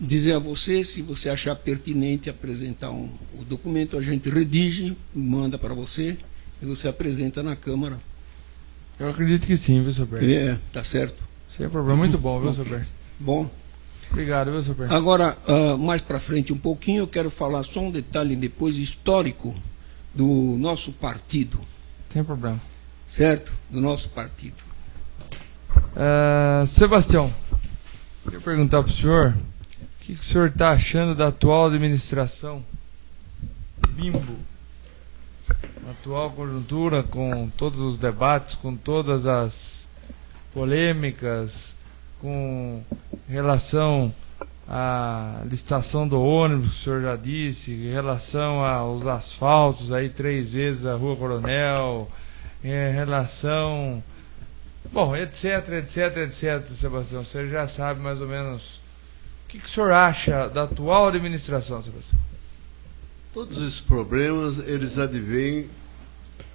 dizer a você. Se você achar pertinente apresentar o documento, a gente redige, manda para você e você apresenta na Câmara. Eu acredito que sim, viu, Sr. Berto? Tá certo. Sem problema. Muito bom, viu, Sr. Berto? Bom. Obrigado, viu, Sr. Berto? Agora, mais para frente um pouquinho, eu quero falar só um detalhe depois histórico do nosso partido. Sem problema. Certo? Do nosso partido. Sebastião, queria perguntar para o senhor, o que o senhor está achando da atual administração Bimbo? Na atual conjuntura, com todos os debates, com todas as polêmicas, com relação à licitação do ônibus, que o senhor já disse, em relação aos asfaltos, aí 3 vezes a Rua Coronel, em relação... Bom, etc, Sebastião. Você já sabe mais ou menos o que o senhor acha da atual administração, Sebastião? Todos esses problemas, eles advêm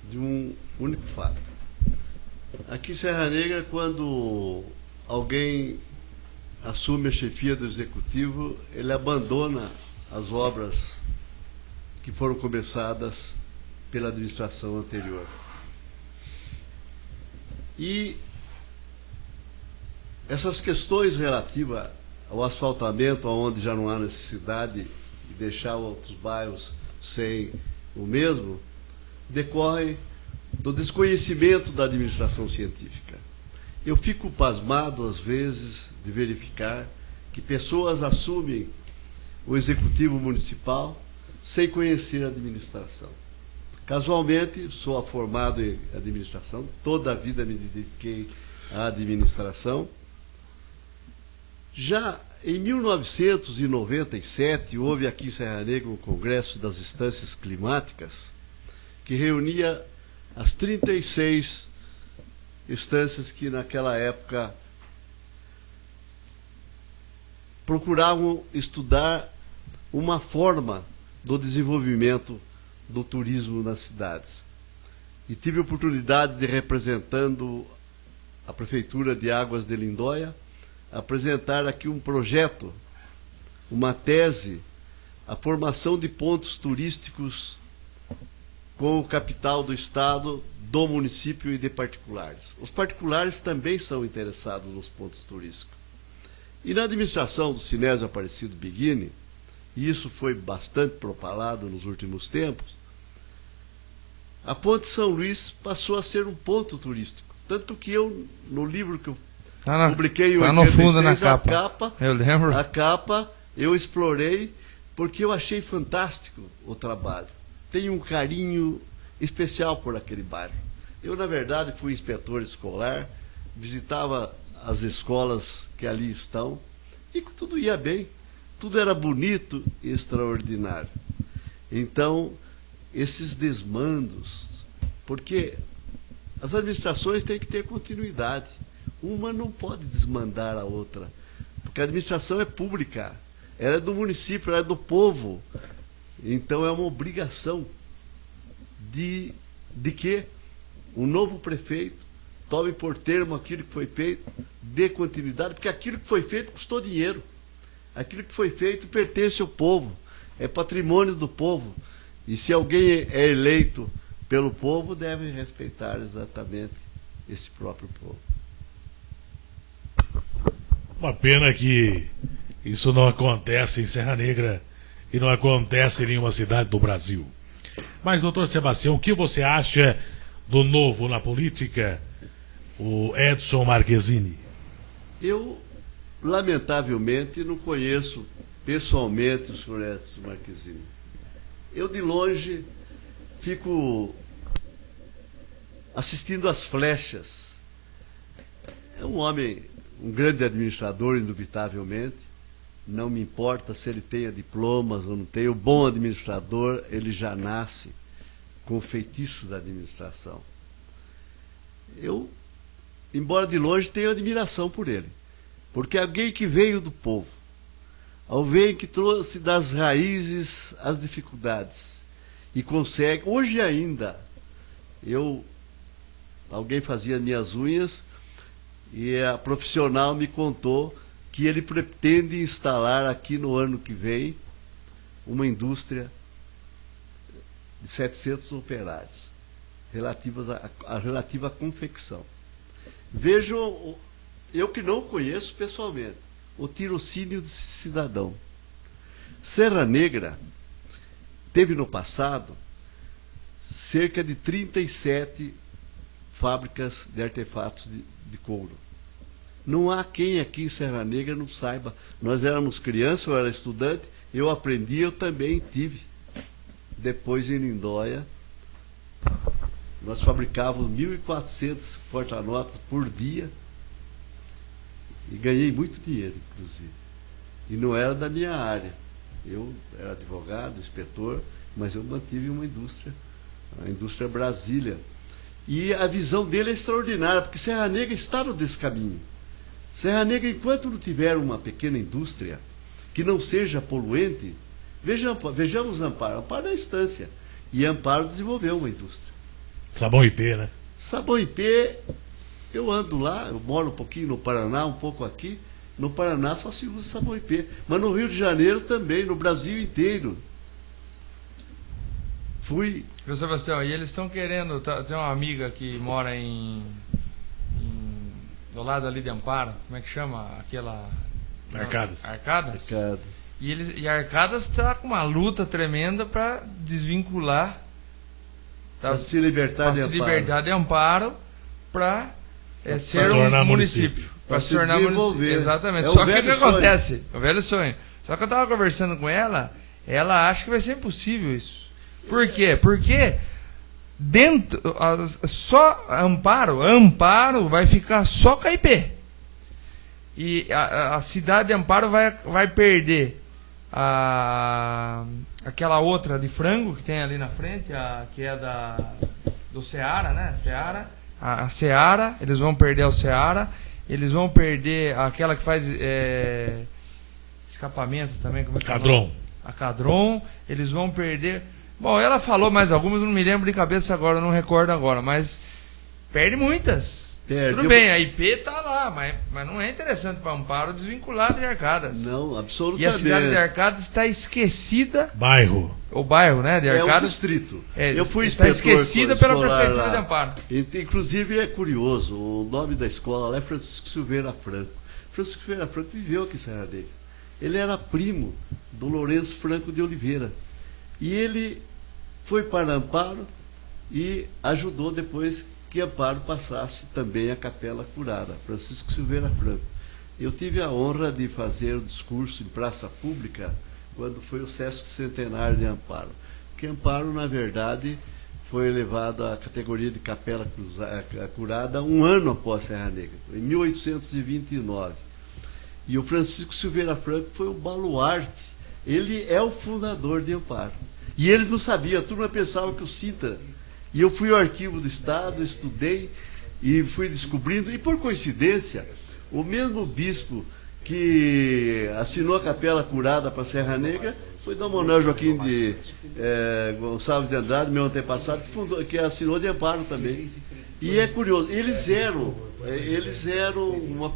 de um único fato. Aqui em Serra Negra, quando alguém assume a chefia do executivo, ele abandona as obras que foram começadas pela administração anterior. E essas questões relativas ao asfaltamento, onde já não há necessidade de deixar outros bairros sem o mesmo, decorre do desconhecimento da administração científica. Eu fico pasmado, às vezes, de verificar que pessoas assumem o executivo municipal sem conhecer a administração. Casualmente, sou formado em administração, toda a vida me dediquei à administração. Já em 1997, houve aqui em Serra Negra um congresso das instâncias climáticas, que reunia as 36 instâncias que naquela época procuravam estudar uma forma do desenvolvimento do turismo nas cidades. E tive a oportunidade de, representando a Prefeitura de Águas de Lindóia, apresentar aqui um projeto, uma tese, a formação de pontos turísticos com o capital do Estado, do município e de particulares. Os particulares também são interessados nos pontos turísticos. E na administração do Sinésio Aparecido Biguini, e isso foi bastante propalado nos últimos tempos, a Ponte São Luís passou a ser um ponto turístico. Tanto que eu, no livro que eu publiquei em 86, no fundo, na capa, eu lembro. a capa eu explorei porque eu achei fantástico o trabalho. Tenho um carinho especial por aquele bairro. Eu, na verdade, fui inspetor escolar, visitava as escolas que ali estão, e tudo ia bem, tudo era bonito e extraordinário. Então, esses desmandos, porque as administrações têm que ter continuidade. Uma não pode desmandar a outra, porque a administração é pública, ela é do município, ela é do povo. Então, é uma obrigação de que um novo prefeito tome por termo aquilo que foi feito, dê continuidade, porque aquilo que foi feito custou dinheiro. Aquilo que foi feito pertence ao povo, é patrimônio do povo. E se alguém é eleito pelo povo, deve respeitar exatamente esse próprio povo. Uma pena que isso não acontece em Serra Negra e não acontece em nenhuma cidade do Brasil. Mas, doutor Sebastião, o que você acha do novo na política, o Edson Marquezini? Eu, lamentavelmente, não conheço pessoalmente o senhor Edson Marquezini. Eu, de longe, fico assistindo às flechas. É um homem, um grande administrador, indubitavelmente. Não me importa se ele tenha diplomas ou não tenha. O bom administrador, ele já nasce com o feitiço da administração. Eu, embora de longe, tenho admiração por ele. Porque alguém que veio do povo, alguém que trouxe das raízes as dificuldades e consegue, hoje ainda, alguém fazia minhas unhas e a profissional me contou que ele pretende instalar aqui no ano que vem uma indústria de 700 operários, relativa à confecção. Vejo, eu que não conheço pessoalmente, o tirocínio desse cidadão. Serra Negra teve no passado cerca de 37 fábricas de artefatos de couro. Não há quem aqui em Serra Negra não saiba. Nós éramos crianças, eu era estudante, eu aprendi, eu também tive. Depois em Lindóia, nós fabricávamos 1.400 porta-notas por dia e ganhei muito dinheiro, inclusive. E não era da minha área. Eu era advogado, inspetor, mas eu mantive uma indústria, a indústria Brasília. E a visão dele é extraordinária, porque Serra Negra está no desse caminho. Serra Negra, enquanto não tiver uma pequena indústria que não seja poluente, vejamos Amparo. Amparo é a instância. E Amparo desenvolveu uma indústria. Sabão IP, né? Sabão IP, eu ando lá, eu moro um pouquinho no Paraná, um pouco aqui. No Paraná só se usa sabão IP. Mas no Rio de Janeiro também, no Brasil inteiro. Fui. Viu, Sebastião, e eles estão querendo. Tem uma amiga que mora do lado ali de Amparo, como é que chama? Aquela. Arcadas. Arcadas? Arcada. E Arcadas está com uma luta tremenda para desvincular. Para se libertar de Amparo para ser um município. Para se tornar município. Exatamente. Só que o que acontece? O velho sonho. Só que eu estava conversando com ela, ela acha que vai ser impossível isso. Por quê? Porque só Amparo vai ficar só com a IP. E a cidade de Amparo vai perder aquela outra de frango que tem ali na frente, que é do Ceará, né? A Ceará, eles vão perder o Ceará, eles vão perder aquela que faz escapamento também, como é que Cadron. A Cadron, eles vão perder. Bom, ela falou mais algumas, não me lembro de cabeça agora, não recordo agora, mas perde muitas. Tudo bem, a IP está lá, mas não é interessante para Amparo desvincular de Arcadas. Não, absolutamente. E a cidade de Arcadas está esquecida. O bairro, né, de Arcadas. É um distrito. Eu fui está esquecida pela prefeitura de Amparo. Inclusive é curioso, o nome da escola lá é Francisco Silveira Franco. Francisco Silveira Franco viveu aqui em Serra Negra. Ele era primo do Lourenço Franco de Oliveira. E ele foi para Amparo e ajudou depois que Amparo passasse também a Capela Curada, Francisco Silveira Franco. Eu tive a honra de fazer o discurso em praça pública quando foi o Sesc Centenário de Amparo. Porque Amparo, na verdade, foi elevado à categoria de Capela Curada um ano após Serra Negra, em 1829. E o Francisco Silveira Franco foi o baluarte. Ele é o fundador de Amparo. E eles não sabiam, a turma pensava que o Sintra. E eu fui ao Arquivo do Estado, estudei e fui descobrindo. E por coincidência, o mesmo bispo que assinou a Capela Curada para Serra Negra foi Dom Manuel Joaquim de Gonçalves de Andrade, meu antepassado, que assinou de Amparo também. E é curioso,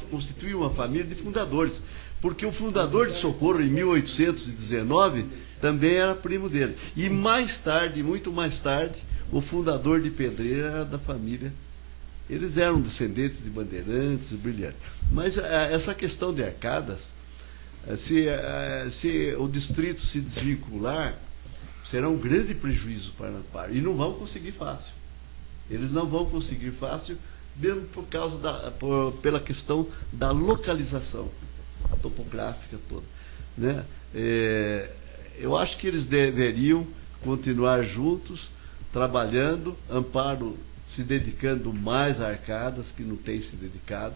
constituíam uma família de fundadores, porque o fundador de Socorro, em 1819, também era primo dele. E mais tarde, muito mais tarde, o fundador de Pedreira era da família. Eles eram descendentes de bandeirantes, brilhantes. Mas essa questão de arcadas, se o distrito se desvincular, será um grande prejuízo para Amparo. E não vão conseguir fácil. Eles não vão conseguir fácil, mesmo pela questão da localização topográfica toda. Né? Eu acho que eles deveriam continuar juntos, trabalhando, Amparo se dedicando mais a arcadas, que não tem se dedicado,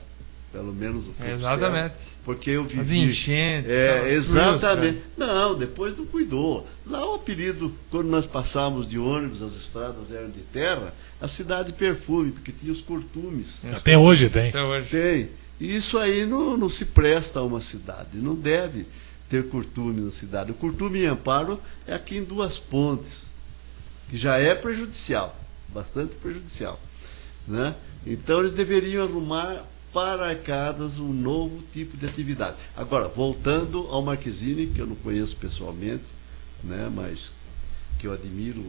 pelo menos o que exatamente. Porque eu vivi... As enchentes. Exatamente. Não, depois não cuidou. Lá o apelido, quando nós passávamos de ônibus, as estradas eram de terra, a cidade perfume, porque tinha os curtumes. Até hoje tem. Até hoje. Tem. E isso aí não se presta a uma cidade. Não deve ter curtume na cidade. O curtume em Amparo é aqui em Duas Pontes, que já é prejudicial, bastante prejudicial. Né? Então eles deveriam arrumar para arcadas um novo tipo de atividade. Agora, voltando ao Marquezine, que eu não conheço pessoalmente, né, mas que eu admiro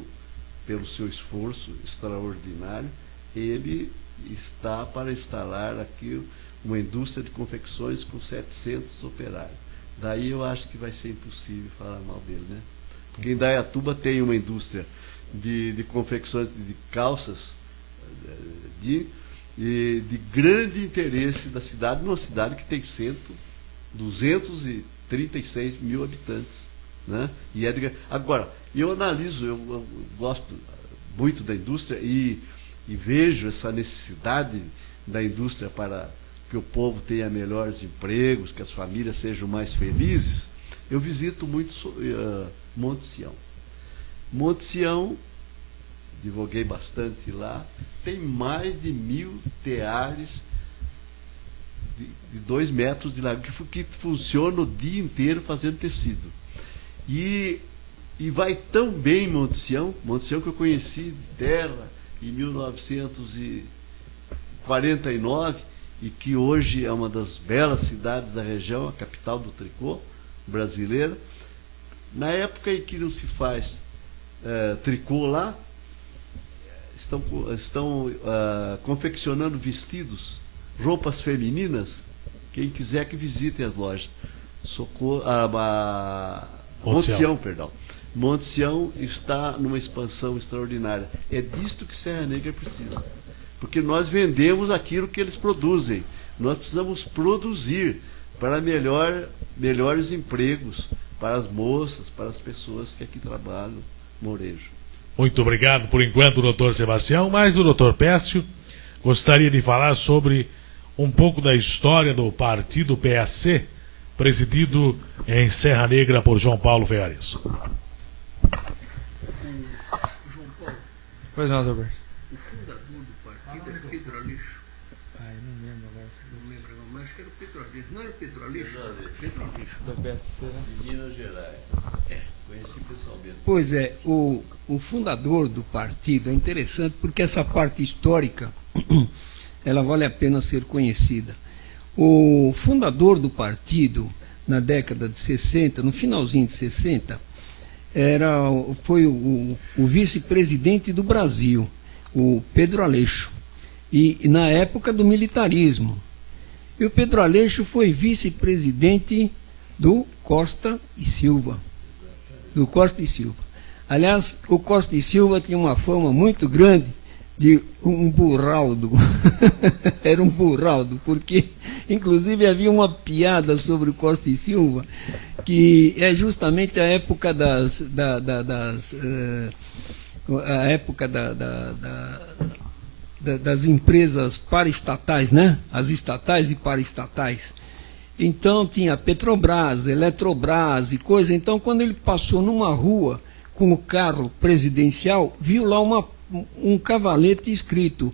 pelo seu esforço extraordinário, ele está para instalar aqui uma indústria de confecções com 700 operários. Daí eu acho que vai ser impossível falar mal dele, né? Porque em Indaiatuba tem uma indústria de confecções de calças de grande interesse da cidade, numa cidade que tem 236 mil habitantes. Né? E agora, eu analiso, eu gosto muito da indústria e vejo essa necessidade da indústria para que o povo tenha melhores empregos, que as famílias sejam mais felizes. Eu visito muito Monte Sião. Monte Sião, divulguei bastante lá, tem mais de 1000 teares de 2 metros de largura, que funciona o dia inteiro fazendo tecido. E vai tão bem Monte Sião que eu conheci de terra em 1949, e que hoje é uma das belas cidades da região, a capital do tricô brasileira. Na época em que não se faz tricô lá, estão confeccionando vestidos, roupas femininas. Quem quiser que visite as lojas. Monte Sião, perdão. Monte Sião está numa expansão extraordinária. É disto que Serra Negra precisa. Porque nós vendemos aquilo que eles produzem. Nós precisamos produzir para melhores empregos para as moças, para as pessoas que aqui trabalham, Morejo. Muito obrigado por enquanto, doutor Sebastião. Mas o doutor Pécio gostaria de falar sobre um pouco da história do partido PSC, presidido em Serra Negra por João Paulo Ferraresso. João Paulo, Pois não, Alberto. o fundador do partido era Pedro Aleixo. Eu não lembro agora. Não lembro, mas acho que era o Pedro Aleixo. Não era Pedro Aleixo? Pedro Aleixo. Da PSC, né? De Minas Gerais. Conheci pessoalmente. Pois é, o fundador do partido é interessante porque essa parte histórica ela vale a pena ser conhecida. O fundador do partido, na década de 60, no finalzinho de 60, foi o vice-presidente do Brasil, o Pedro Aleixo, e na época do militarismo. E o Pedro Aleixo foi vice-presidente do Costa e Silva. Aliás, o Costa e Silva tinha uma fama muito grande de um burraldo. Era um burraldo, porque inclusive havia uma piada sobre o Costa e Silva, que é justamente a época das empresas paraestatais, né? As estatais e paraestatais. Então tinha Petrobras, Eletrobras e coisa. Então, quando ele passou numa rua com o carro presidencial, viu lá um cavalete escrito.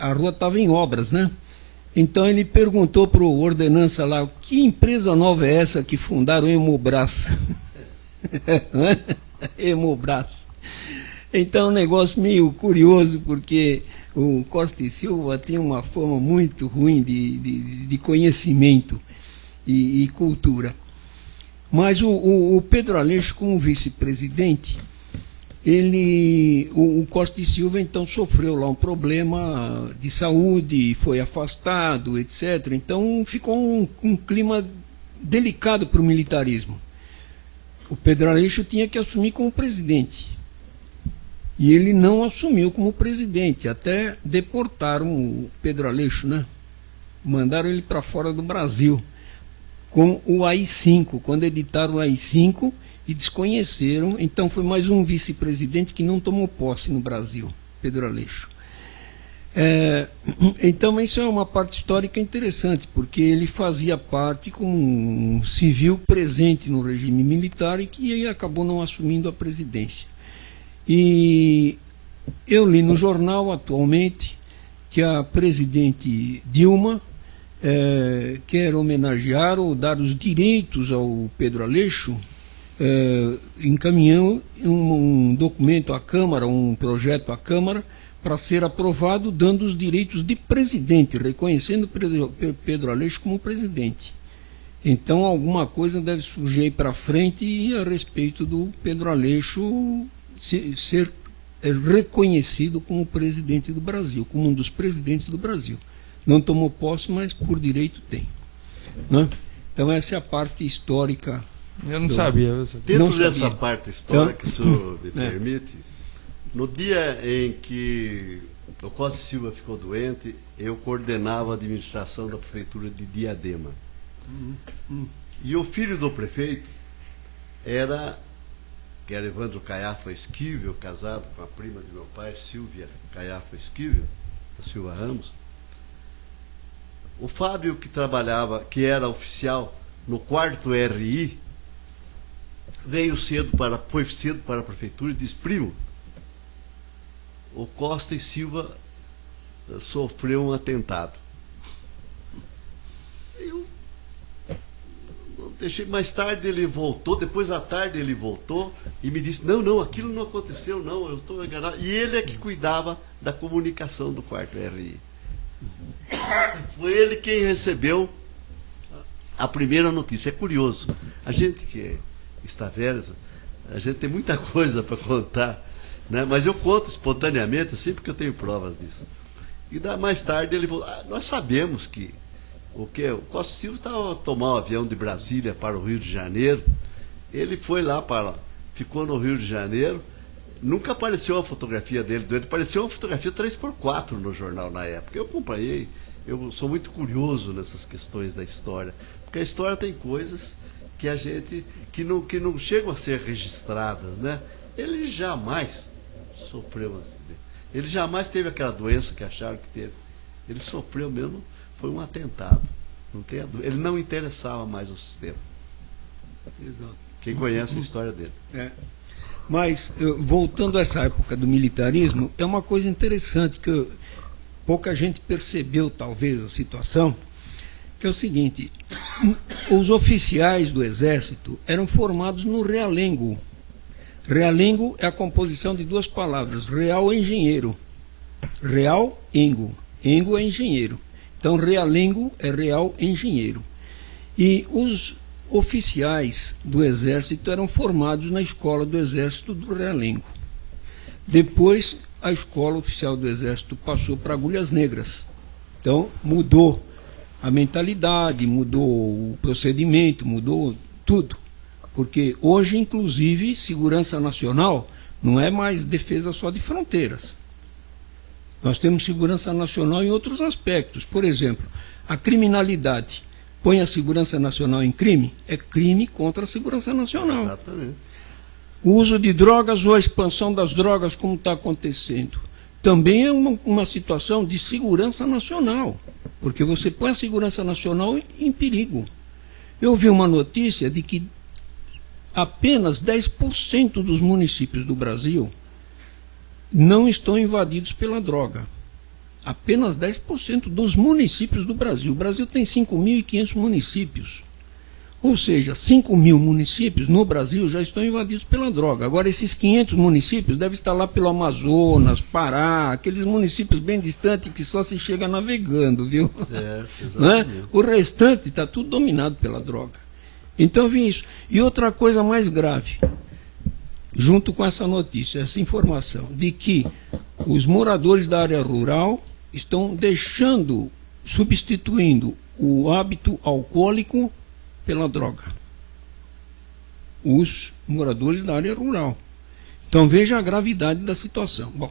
A rua estava em obras, né? Então ele perguntou para o ordenança lá: que empresa nova é essa que fundaram Hemobras? Hemobras. Então, um negócio meio curioso, porque o Costa e Silva tinha uma fama muito ruim de conhecimento e cultura. Mas o Pedro Aleixo, como vice-presidente, o Costa e Silva, então, sofreu lá um problema de saúde, foi afastado, etc. Então, ficou um clima delicado para o militarismo. O Pedro Aleixo tinha que assumir como presidente. E ele não assumiu como presidente, até deportaram o Pedro Aleixo, né? Mandaram ele para fora do Brasil, com o AI-5, quando editaram o AI-5 e desconheceram. Então foi mais um vice-presidente que não tomou posse no Brasil, Pedro Aleixo. Então isso é uma parte histórica interessante, porque ele fazia parte como um civil presente no regime militar e que acabou não assumindo a presidência. E eu li no jornal atualmente que a presidente Dilma quer homenagear ou dar os direitos ao Pedro Aleixo, encaminhou um documento à Câmara, um projeto à Câmara, para ser aprovado, dando os direitos de presidente, reconhecendo Pedro Aleixo como presidente. Então alguma coisa deve surgir aí para frente a respeito do Pedro Aleixo ser reconhecido como presidente do Brasil, como um dos presidentes do Brasil. Não tomou posse, mas por direito tem. Né? Então essa é a parte histórica. Eu não sabia. Dentro dessa parte histórica, se o senhor me permite, no dia em que o Costa e Silva ficou doente, eu coordenava a administração da prefeitura de Diadema. E o filho do prefeito que era Evandro Caiafa Esquivel, casado com a prima de meu pai, Silvia Caiafa Esquivel, a Silva Ramos. O Fábio, que era oficial no 4º RI, foi cedo para a prefeitura e disse: primo, o Costa e Silva sofreu um atentado. Eu deixei, mais tarde ele voltou, depois à tarde ele voltou e me disse: não, aquilo não aconteceu, não, eu estou enganado. E ele é que cuidava da comunicação do 4º RI. Foi ele quem recebeu a primeira notícia. É curioso, a gente que está velho, a gente tem muita coisa para contar, né? Mas eu conto espontaneamente, assim, porque eu tenho provas disso. E mais tarde ele falou: nós sabemos que o Costa Silva estava a tomar um avião de Brasília para o Rio de Janeiro. Ele foi lá ficou no Rio de Janeiro. Nunca apareceu a fotografia dele doente, apareceu uma fotografia 3x4 no jornal na época. Eu acompanhei, eu sou muito curioso nessas questões da história, porque a história tem coisas que a gente que não chegam a ser registradas, né? Ele jamais sofreu um acidente. Ele jamais teve aquela doença que acharam que teve. Ele sofreu mesmo, foi um atentado. Ele não interessava mais o sistema. Exato. Quem conhece a história dele. Mas, voltando a essa época do militarismo, é uma coisa interessante que pouca gente percebeu, talvez, a situação, que é o seguinte: os oficiais do Exército eram formados no realengo. Realengo é a composição de duas palavras, real e engenheiro. Real, engo. Engo é engenheiro. Então, realengo é real engenheiro. E os oficiais do Exército eram formados na escola do Exército do Realengo. Depois, a escola oficial do Exército passou para Agulhas Negras. Então, mudou a mentalidade, mudou o procedimento, mudou tudo. Porque hoje, inclusive, segurança nacional não é mais defesa só de fronteiras. Nós temos segurança nacional em outros aspectos. Por exemplo, a criminalidade põe a segurança nacional em crime? É crime contra a segurança nacional. Exatamente. O uso de drogas ou a expansão das drogas, como está acontecendo, também é uma situação de segurança nacional, porque você põe a segurança nacional em perigo. Eu vi uma notícia de que apenas 10% dos municípios do Brasil não estão invadidos pela droga. Apenas 10% dos municípios do Brasil. O Brasil tem 5.500 municípios. Ou seja, 5.000 municípios no Brasil já estão invadidos pela droga. Agora, esses 500 municípios devem estar lá pelo Amazonas, Pará, aqueles municípios bem distantes que só se chega navegando, viu? Certo, Não é? exatamente. O restante está tudo dominado pela droga. Então, vi isso. E outra coisa mais grave, junto com essa notícia, essa informação, de que os moradores da área rural estão substituindo o hábito alcoólico pela droga. Os moradores da área rural. Então, veja a gravidade da situação. Bom,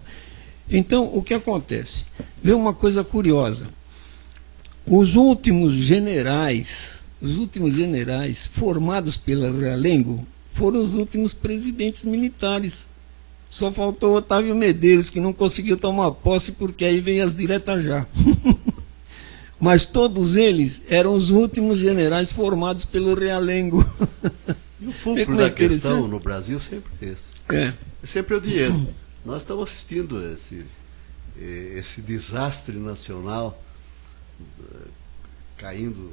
então, o que acontece? Vê uma coisa curiosa. Os últimos generais formados pela Realengo foram os últimos presidentes militares. Só faltou Otávio Medeiros, que não conseguiu tomar posse, porque aí veio as diretas já. Mas todos eles eram os últimos generais formados pelo Realengo. E o fulcro da questão no Brasil sempre é esse. Sempre é o dinheiro. Nós estamos assistindo esse desastre nacional, caindo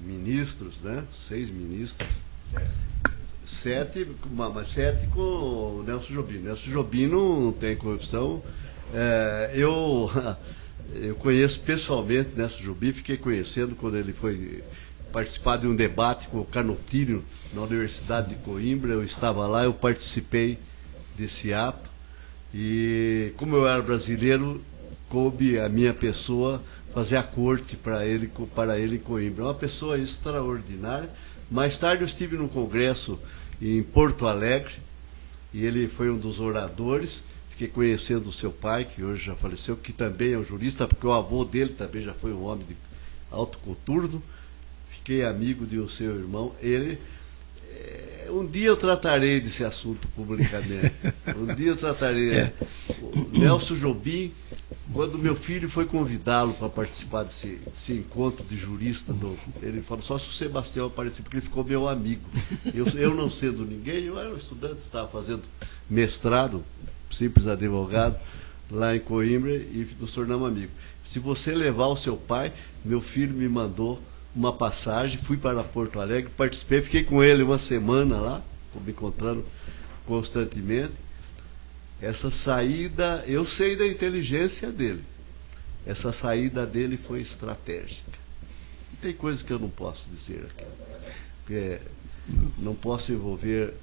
ministros, né? 6 ministros. 7 com o Nelson Jobim. Nelson Jobim não tem corrupção. Eu conheço pessoalmente Nelson Jobim, fiquei conhecendo quando ele foi participar de um debate com o Canotínio na Universidade de Coimbra. Eu estava lá, eu participei desse ato. E como eu era brasileiro, coube a minha pessoa fazer a corte para ele em Coimbra. Uma pessoa extraordinária. Mais tarde eu estive num congresso em Porto Alegre, e ele foi um dos oradores. Fiquei conhecendo o seu pai, que hoje já faleceu, que também é um jurista, porque o avô dele também já foi um homem de alto coturno. Fiquei amigo de um seu irmão. Um dia eu tratarei desse assunto publicamente. Um dia eu tratarei. O Nelson Jobim, quando meu filho foi convidá-lo para participar desse encontro de jurista, ele falou só se o Sebastião aparecer, porque ele ficou meu amigo. Eu não sendo ninguém, eu era um estudante, estava fazendo mestrado, simples advogado, lá em Coimbra, e nos tornamos amigos. Se você levar o seu pai, meu filho me mandou uma passagem, fui para Porto Alegre, participei, fiquei com ele uma semana lá, me encontrando constantemente. Essa saída, eu sei da inteligência dele. Essa saída dele foi estratégica. Tem coisas que eu não posso dizer aqui. Porque não posso envolver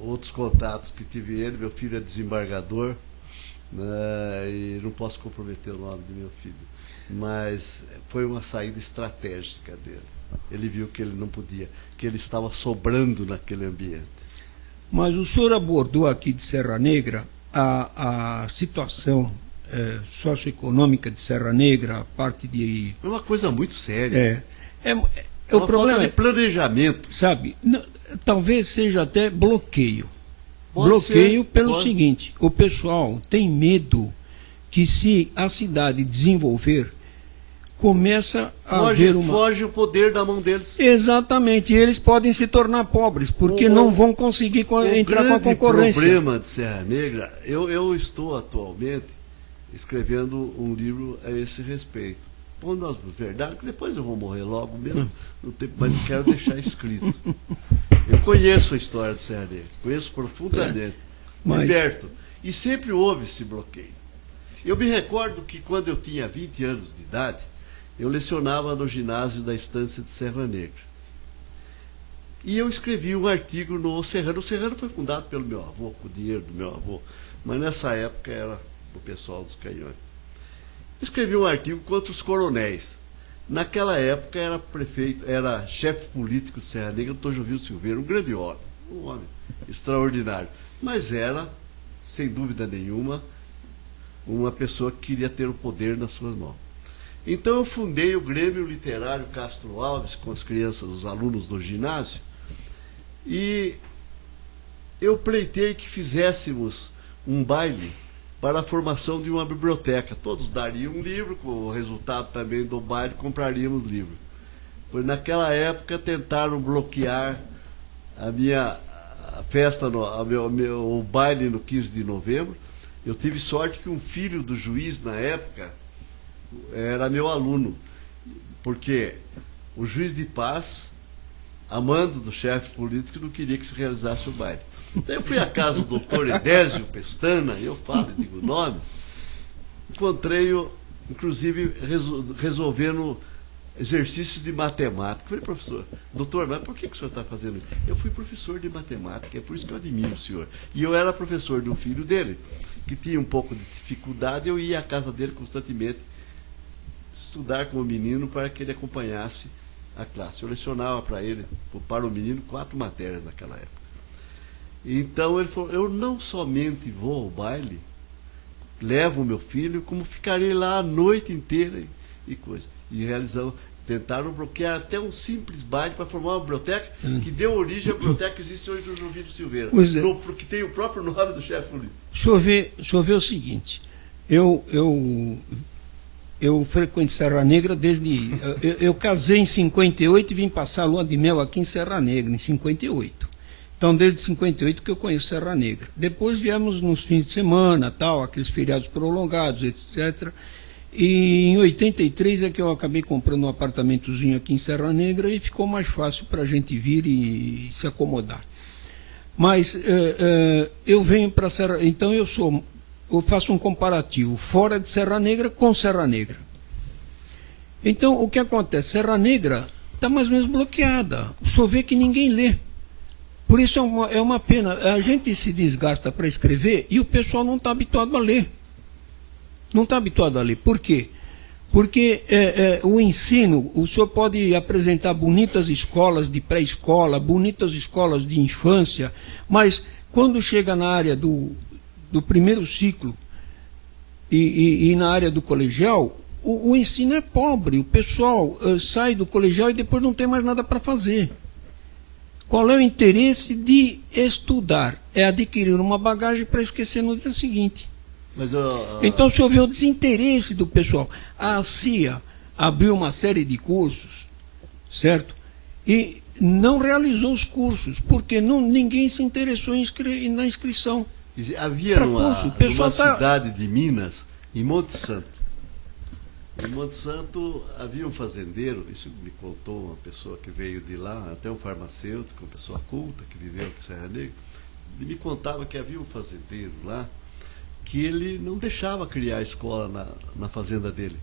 outros contatos que tive ele. Meu filho é desembargador, né, e não posso comprometer o nome do meu filho. Mas foi uma saída estratégica dele. Ele viu que ele não podia, que ele estava sobrando naquele ambiente. Mas o senhor abordou aqui de Serra Negra a situação socioeconômica de Serra Negra, a parte de... É uma coisa muito séria. O problema falta de planejamento. Sabe, talvez seja até bloqueio. Pode pelo seguinte, o pessoal tem medo que, se a cidade desenvolver, começa a haver uma... Foge o poder da mão deles. Exatamente, e eles podem se tornar pobres, porque não vão conseguir entrar com a concorrência. O problema de Serra Negra, eu estou atualmente escrevendo um livro a esse respeito. Pondo as verdades, que depois eu vou morrer logo mesmo, mas não quero deixar escrito. Eu conheço a história de Serra Negra, conheço profundamente, de perto, e sempre houve esse bloqueio. Eu me recordo que quando eu tinha 20 anos de idade, eu lecionava no ginásio da Estância de Serra Negra. E eu escrevi um artigo no O Serrano. O Serrano foi fundado pelo meu avô, com o dinheiro do meu avô, mas nessa época era do pessoal dos Canhões. Eu escrevi um artigo contra os coronéis. Naquela época era chefe político de Serra Negra, Dr. Jovil Silveira, um grande homem, um homem extraordinário. Mas era, sem dúvida nenhuma, uma pessoa que queria ter o poder nas suas mãos. Então eu fundei o Grêmio Literário Castro Alves com as crianças, os alunos do ginásio, e eu pleitei que fizéssemos um baile para a formação de uma biblioteca. Todos dariam um livro, com o resultado também do baile, compraríamos livro. Pois naquela época tentaram bloquear a festa, o baile no 15 de novembro. Eu tive sorte que um filho do juiz, na época, era meu aluno, porque o juiz de paz, amando do chefe político, não queria que se realizasse o baile. Daí eu fui à casa do doutor Edésio Pestana, eu falo e digo o nome, encontrei-o, inclusive, resolvendo exercícios de matemática. Eu falei, professor, doutor, mas por que o senhor está fazendo isso? Eu fui professor de matemática, é por isso que eu admiro o senhor. E eu era professor de um filho dele, que tinha um pouco de dificuldade, eu ia à casa dele constantemente estudar com o menino para que ele acompanhasse a classe. Eu lecionava para o menino 4 matérias naquela época. Então ele falou, eu não somente vou ao baile, levo o meu filho, como ficarei lá a noite inteira e coisa. E tentaram bloquear até um simples baile para formar uma biblioteca que deu origem à biblioteca que existe hoje do Jovil Silveira. Porque tem o próprio nome do chefe político. Deixa eu ver o seguinte, eu frequento Serra Negra desde... Eu casei em 58 e vim passar a lua de mel aqui em Serra Negra, em 58. Então, desde 58 que eu conheço Serra Negra. Depois viemos nos fins de semana, tal, aqueles feriados prolongados, etc. E em 83 é que eu acabei comprando um apartamentozinho aqui em Serra Negra e ficou mais fácil para a gente vir e se acomodar. Mas eu venho para Serra... Então, eu faço um comparativo fora de Serra Negra com Serra Negra. Então, o que acontece? Serra Negra está mais ou menos bloqueada. Chover que ninguém lê. Por isso é uma pena. A gente se desgasta para escrever e o pessoal não está habituado a ler. Não está habituado a ler. Por quê? Porque o ensino, o senhor pode apresentar bonitas escolas de pré-escola, bonitas escolas de infância, mas quando chega na área do primeiro ciclo e na área do colegial, o ensino é pobre. O pessoal sai do colegial e depois não tem mais nada para fazer. Qual é o interesse de estudar? É adquirir uma bagagem para esquecer no dia seguinte. Então, se houver o desinteresse do pessoal, a CIA abriu uma série de cursos, certo? E não realizou os cursos, porque ninguém se interessou na inscrição. Havia numa cidade de Minas, em Monte Santo. Em Monte Santo havia um fazendeiro, isso me contou uma pessoa que veio de lá, até um farmacêutico, uma pessoa culta que viveu aqui em Serra Negra, ele me contava que havia um fazendeiro lá que ele não deixava criar escola na fazenda dele,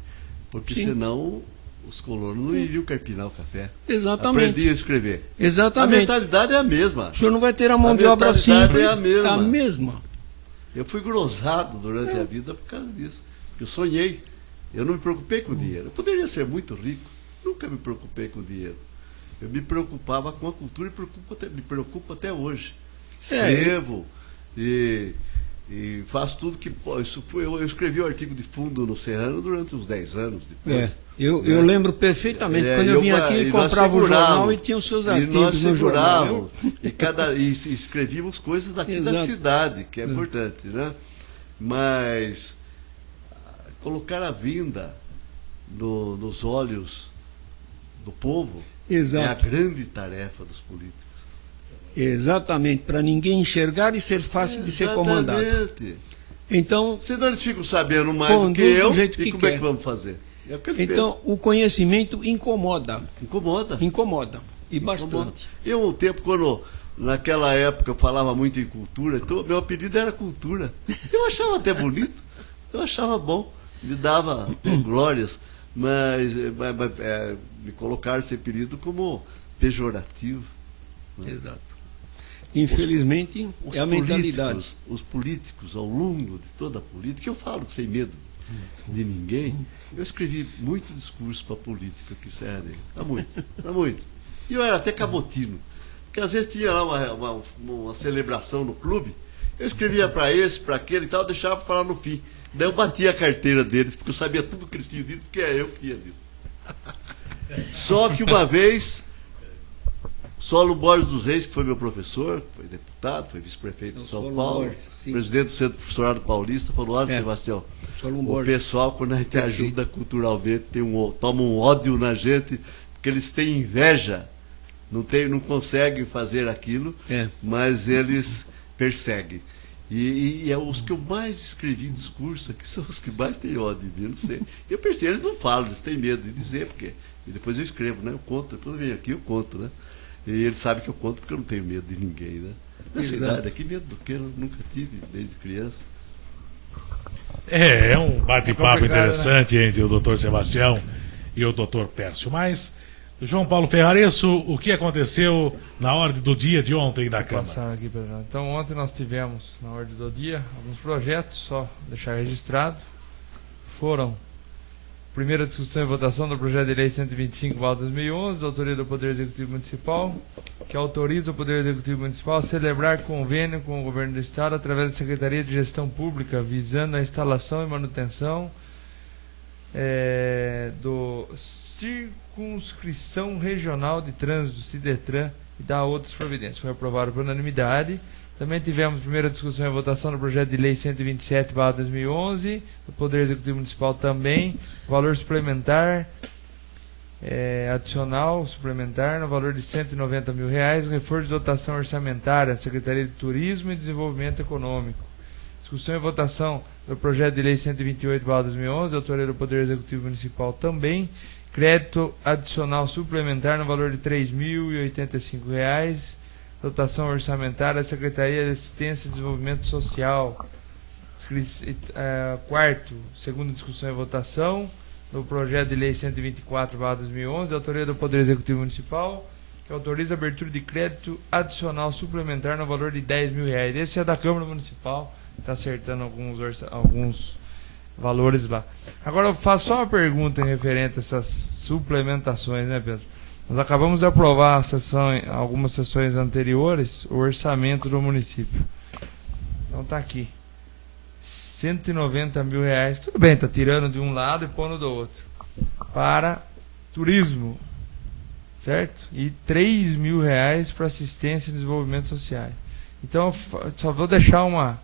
porque senão os colonos não iriam carpinar o café. Exatamente. Aprendiam a escrever. Exatamente. A mentalidade é a mesma. O senhor não vai ter a mão de obra simples. É a mesma. Eu fui grosado durante a vida por causa disso. Eu sonhei. Eu não me preocupei com o dinheiro. Eu poderia ser muito rico. Nunca me preocupei com o dinheiro. Eu me preocupava com a cultura e me preocupo até hoje. Escrevo e faço tudo que... Eu escrevi o artigo de fundo no Serrano durante uns 10 anos depois. Eu lembro perfeitamente. Quando eu vim aqui, comprava o jornal e tinha os seus artigos no jornal. E escrevíamos coisas daqui da cidade, que é importante, né? Mas colocar a vinda nos olhos do povo é a grande tarefa dos políticos. Exatamente, para ninguém enxergar e ser fácil de ser comandado. Então, senão eles ficam sabendo mais do que eu, e como é que vamos fazer? Então, o conhecimento incomoda. Incomoda. E bastante. Eu, um tempo, naquela época, eu falava muito em cultura, então meu apelido era Cultura. Eu achava até bonito, eu achava bom, me dava glórias, mas me colocaram esse apelido como pejorativo. Né? Exato. Infelizmente, é a mentalidade. Os políticos, ao longo de toda a política, eu falo sem medo de ninguém, eu escrevi muito discurso para política aqui em Serra Negra. Tá muito. E eu era até cabotino. Porque às vezes tinha lá uma celebração no clube, eu escrevia para esse, para aquele e tal, deixava para falar no fim. Daí eu batia a carteira deles, porque eu sabia tudo que eles tinham dito, porque era eu que tinha dito. Só que uma vez, Solo Borges dos Reis, que foi meu professor, foi deputado, foi vice-prefeito de São Paulo, Borges, presidente do Centro Professorado Paulista, falou: olha, Sebastião, o pessoal, quando a gente ajuda culturalmente, toma um ódio na gente, porque eles têm inveja, não conseguem fazer aquilo, mas eles perseguem. E é os que eu mais escrevi discurso aqui, são os que mais têm ódio de mim, não sei. Eu percebo, eles não falam, eles têm medo de dizer, porque e depois eu escrevo, né? Eu conto, depois eu venho aqui, eu conto, né? E eles sabem que eu conto porque eu não tenho medo de ninguém, né? Nessa idade aqui, medo do que eu nunca tive desde criança. É um bate-papo interessante, né, entre o doutor Sebastião e o doutor Pércio. Mas, João Paulo Ferraresso, o que aconteceu na ordem do dia de ontem da Câmara? Aqui, Pedro. Então, ontem nós tivemos, na ordem do dia, alguns projetos, só deixar registrado. Foram: primeira discussão e votação do projeto de lei 125/2011, da autoria do Poder Executivo Municipal, que autoriza o Poder Executivo Municipal a celebrar convênio com o Governo do Estado através da Secretaria de Gestão Pública, visando a instalação e manutenção do Circunscrição Regional de Trânsito, CIDETRAN, e da outras providências. Foi aprovado por unanimidade. Também tivemos primeira discussão e votação do projeto de lei 127/2011, do Poder Executivo Municipal também, valor suplementar, adicional suplementar, no valor de R$190 mil, reforço de dotação orçamentária, Secretaria de Turismo e Desenvolvimento Econômico. Discussão e votação do projeto de lei 128/2011, autoria do Poder Executivo Municipal também, crédito adicional suplementar no valor de R$3.085, dotação orçamentária, Secretaria de Assistência e Desenvolvimento Social. Quarto, segunda discussão e votação do projeto de lei 124/2011, autoria do Poder Executivo Municipal, que autoriza a abertura de crédito adicional suplementar no valor de R$10 mil. Esse é da Câmara Municipal, está acertando alguns valores lá. Agora eu faço só uma pergunta em referente a essas suplementações, né, Pedro? Nós acabamos de aprovar algumas sessões anteriores o orçamento do município. Então está aqui. R$190 mil. Tudo bem, está tirando de um lado e pondo do outro. Para turismo, certo? E R$3 mil para assistência e desenvolvimento social. Então, só vou deixar uma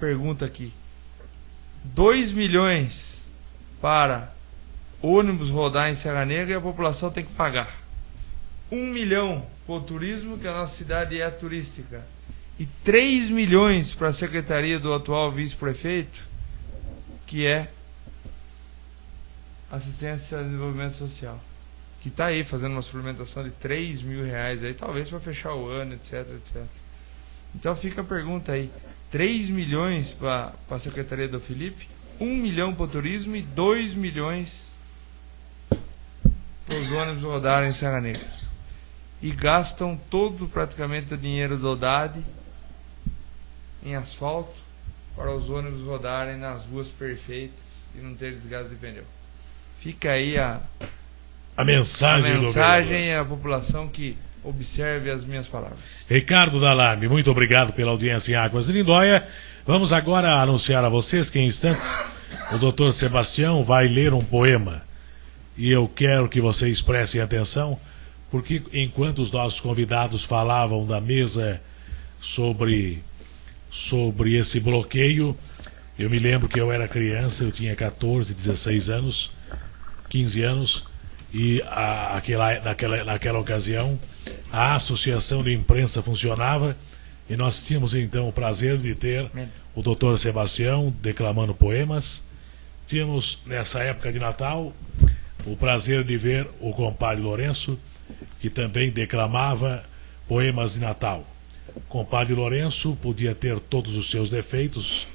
pergunta aqui. 2 milhões para ônibus rodar em Serra Negra e a população tem que pagar. 1 milhão para o turismo, que a nossa cidade é turística. E 3 milhões para a secretaria do atual vice-prefeito, que é assistência e desenvolvimento social. Que está aí fazendo uma suplementação de R$3 mil aí, talvez para fechar o ano, etc, etc. Então fica a pergunta aí. 3 milhões para a secretaria do Felipe, 1 milhão para o turismo e 2 milhões para os ônibus rodarem em Serra Negra. E gastam todo praticamente o dinheiro do ODAD em asfalto para os ônibus rodarem nas ruas perfeitas e não ter desgaste de pneu. Fica aí a mensagem à população que observe as minhas palavras. Ricardo Dalarme, muito obrigado pela audiência em Águas de Lindóia. Vamos agora anunciar a vocês que em instantes o doutor Sebastião vai ler um poema. E eu quero que vocês prestem atenção, porque enquanto os nossos convidados falavam da mesa sobre esse bloqueio, eu me lembro que eu era criança, eu tinha 14, 16 anos, 15 anos, e naquela ocasião a Associação de Imprensa funcionava e nós tínhamos então o prazer de ter o doutor Sebastião declamando poemas. Tínhamos nessa época de Natal o prazer de ver o compadre Lourenço, que também declamava poemas de Natal. O compadre Lourenço podia ter todos os seus defeitos,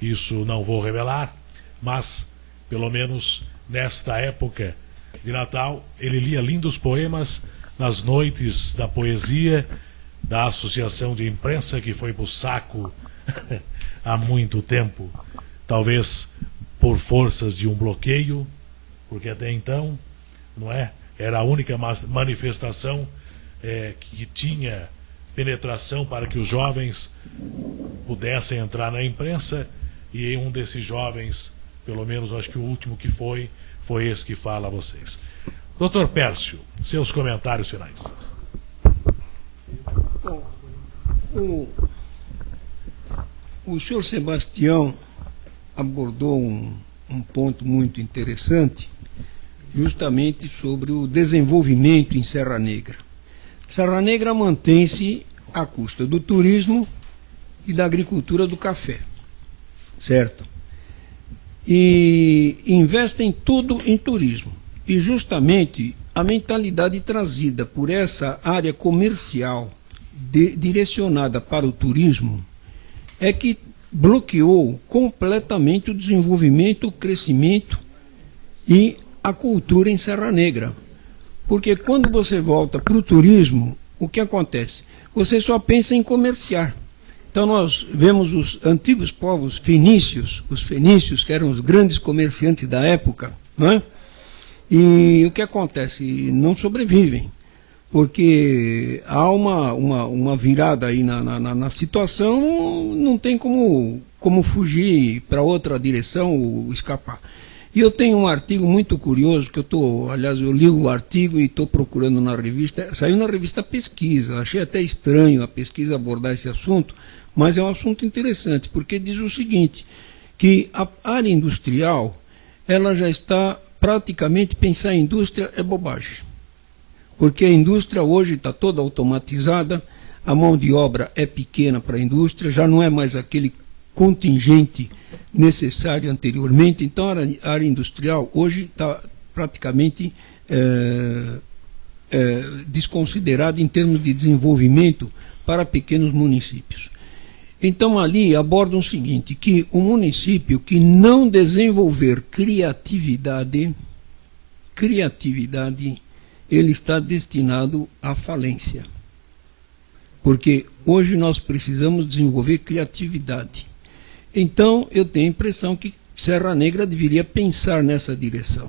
isso não vou revelar, mas pelo menos nesta época de Natal ele lia lindos poemas nas noites da poesia da Associação de Imprensa, que foi pro saco há muito tempo. talvez por forças de um bloqueio, porque até então, não é? Era a única manifestação que tinha penetração para que os jovens pudessem entrar na imprensa, e um desses jovens, pelo menos acho que o último que foi esse que fala a vocês. Doutor Pércio, seus comentários finais. Bom, o senhor Sebastião abordou um ponto muito interessante, justamente sobre o desenvolvimento em Serra Negra. Serra Negra mantém-se à custa do turismo e da agricultura do café, certo? E investem tudo em turismo. E justamente a mentalidade trazida por essa área comercial direcionada para o turismo é que bloqueou completamente o desenvolvimento, o crescimento e a cultura em Serra Negra. Porque quando você volta para o turismo, o que acontece? Você só pensa em comerciar. Então nós vemos os antigos povos fenícios, os fenícios que eram os grandes comerciantes da época, não é? E o que acontece? Não sobrevivem, porque há uma virada aí na situação, não tem como fugir para outra direção ou escapar. E eu tenho um artigo muito curioso, que eu li o artigo e estou procurando na revista, saiu na revista Pesquisa, achei até estranho a Pesquisa abordar esse assunto, mas é um assunto interessante, porque diz o seguinte, que a área industrial, ela já está praticamente, pensar em indústria é bobagem. Porque a indústria hoje está toda automatizada, a mão de obra é pequena para a indústria, já não é mais aquele contingente necessário anteriormente, então a área industrial hoje está praticamente desconsiderada em termos de desenvolvimento para pequenos municípios. Então ali abordam o seguinte, que o município que não desenvolver criatividade, ele está destinado à falência. Porque hoje nós precisamos desenvolver criatividade. Então eu tenho a impressão que Serra Negra deveria pensar nessa direção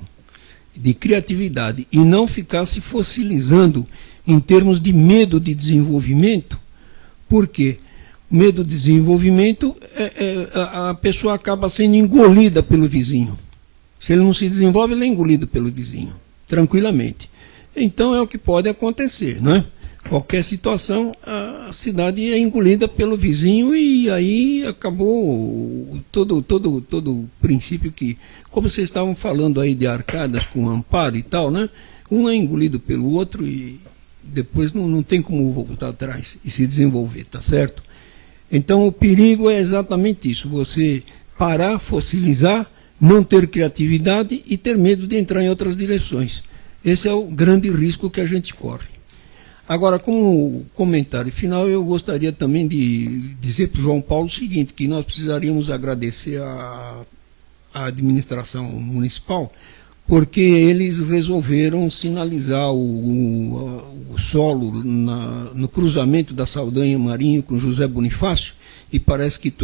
de criatividade e não ficar se fossilizando em termos de medo de desenvolvimento, porque medo de desenvolvimento, a pessoa acaba sendo engolida pelo vizinho. Se ele não se desenvolve, ele é engolido pelo vizinho, tranquilamente. Então é o que pode acontecer, não é? Qualquer situação, a cidade é engolida pelo vizinho e aí acabou todo o princípio que, como vocês estavam falando aí de arcadas com amparo e tal, né? Um é engolido pelo outro e depois não tem como voltar atrás e se desenvolver, tá certo? Então o perigo é exatamente isso, você parar, fossilizar, não ter criatividade e ter medo de entrar em outras direções. Esse é o grande risco que a gente corre. Agora, como comentário final, eu gostaria também de dizer para o João Paulo o seguinte, que nós precisaríamos agradecer à administração municipal, porque eles resolveram sinalizar o solo no cruzamento da Saldanha Marinho com José Bonifácio, e parece que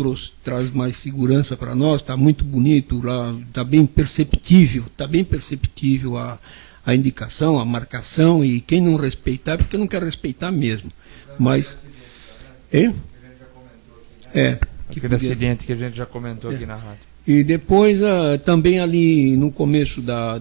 traz mais segurança para nós, está muito bonito lá, está bem perceptível a indicação, a marcação, e quem não respeitar, é porque não quer respeitar mesmo. Mas... Aquele acidente que a gente já comentou aqui na rádio. E depois, também ali no começo da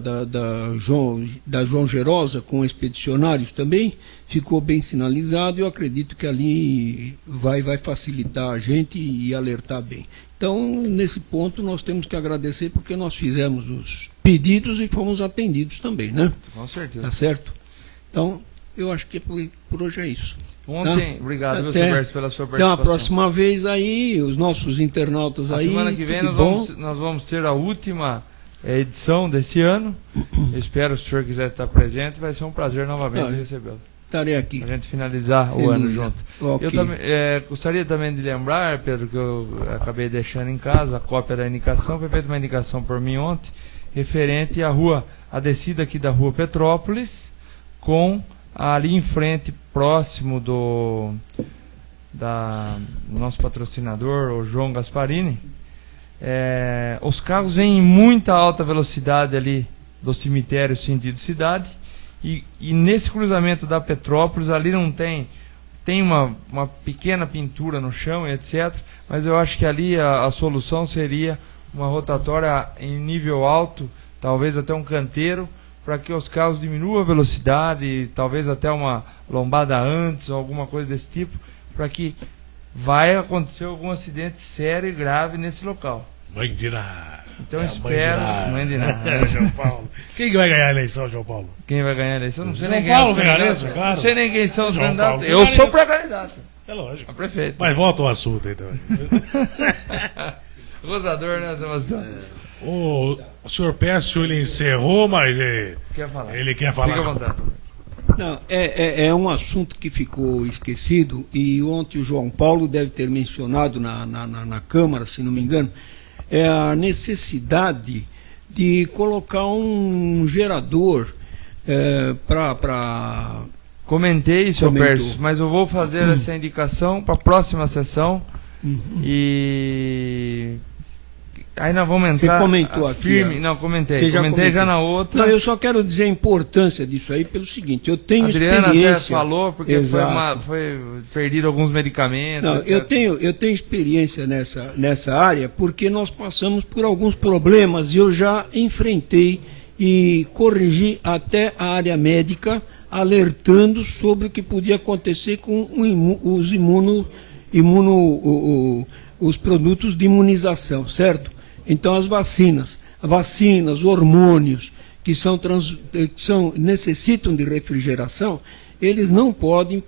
João Gerosa, com expedicionários também, ficou bem sinalizado, e eu acredito que ali vai facilitar a gente e alertar bem. Então, nesse ponto, nós temos que agradecer, porque nós fizemos os pedidos e fomos atendidos também, né? Com certeza. Tá certo? Então, eu acho que por hoje é isso. Ontem, obrigado, meu Silberto, pela sua participação. Então, a próxima vez aí, os nossos internautas aí... semana que vem nós vamos ter a última edição desse ano. Eu espero, se o senhor quiser estar presente, vai ser um prazer novamente recebê-lo. Estarei aqui. Para a gente finalizar o ano junto. Okay. Eu também, gostaria também de lembrar, Pedro, que eu acabei deixando em casa a cópia da indicação. Foi feita uma indicação por mim ontem, referente à descida aqui da rua Petrópolis, com ali em frente, próximo do nosso patrocinador, o João Gasparini, os carros vêm em muita alta velocidade ali do cemitério sentido cidade, e nesse cruzamento da Petrópolis ali não tem uma pequena pintura no chão, etc. Mas eu acho que ali a solução seria uma rotatória em nível alto, talvez até um canteiro, para que os carros diminuam a velocidade, talvez até uma lombada antes, ou alguma coisa desse tipo, para que vai acontecer algum acidente sério e grave nesse local. Mãe de nada. Então espero. Mãe de nada. João Paulo. Quem que vai ganhar a eleição, João Paulo? Quem vai ganhar a eleição? Não sei João nem quem é Paulo os candidatos. Vigaresso, claro. Não sei nem quem são os João candidatos. Paulo Eu Vigaresso. sou pré-candidato É lógico. a prefeito. Mas volta ao assunto, então. Gozador, né, Sebastião? O senhor Pércio, ele encerrou, mas Quer falar? ele quer falar. Fica à vontade. Não, é um assunto que ficou esquecido e ontem o João Paulo deve ter mencionado na Câmara, se não me engano, é a necessidade de colocar um gerador para... Comentei, senhor Comentou. Pércio, mas eu vou fazer essa indicação para a próxima sessão e aí nós vamos entrar. Você comentou aqui, firme. ó. Não, comentei. Você já Comentei já comentou. na outra. Não, eu só quero dizer a importância disso aí pelo seguinte, eu tenho A Adriana até experiência... falou porque Exato. foi perdido alguns medicamentos. Não, etc. eu tenho experiência nessa área porque nós passamos por alguns problemas e eu já enfrentei e corrigi até a área médica, alertando sobre o que podia acontecer com os produtos de imunização, certo? Então as vacinas, hormônios que necessitam de refrigeração, eles não podem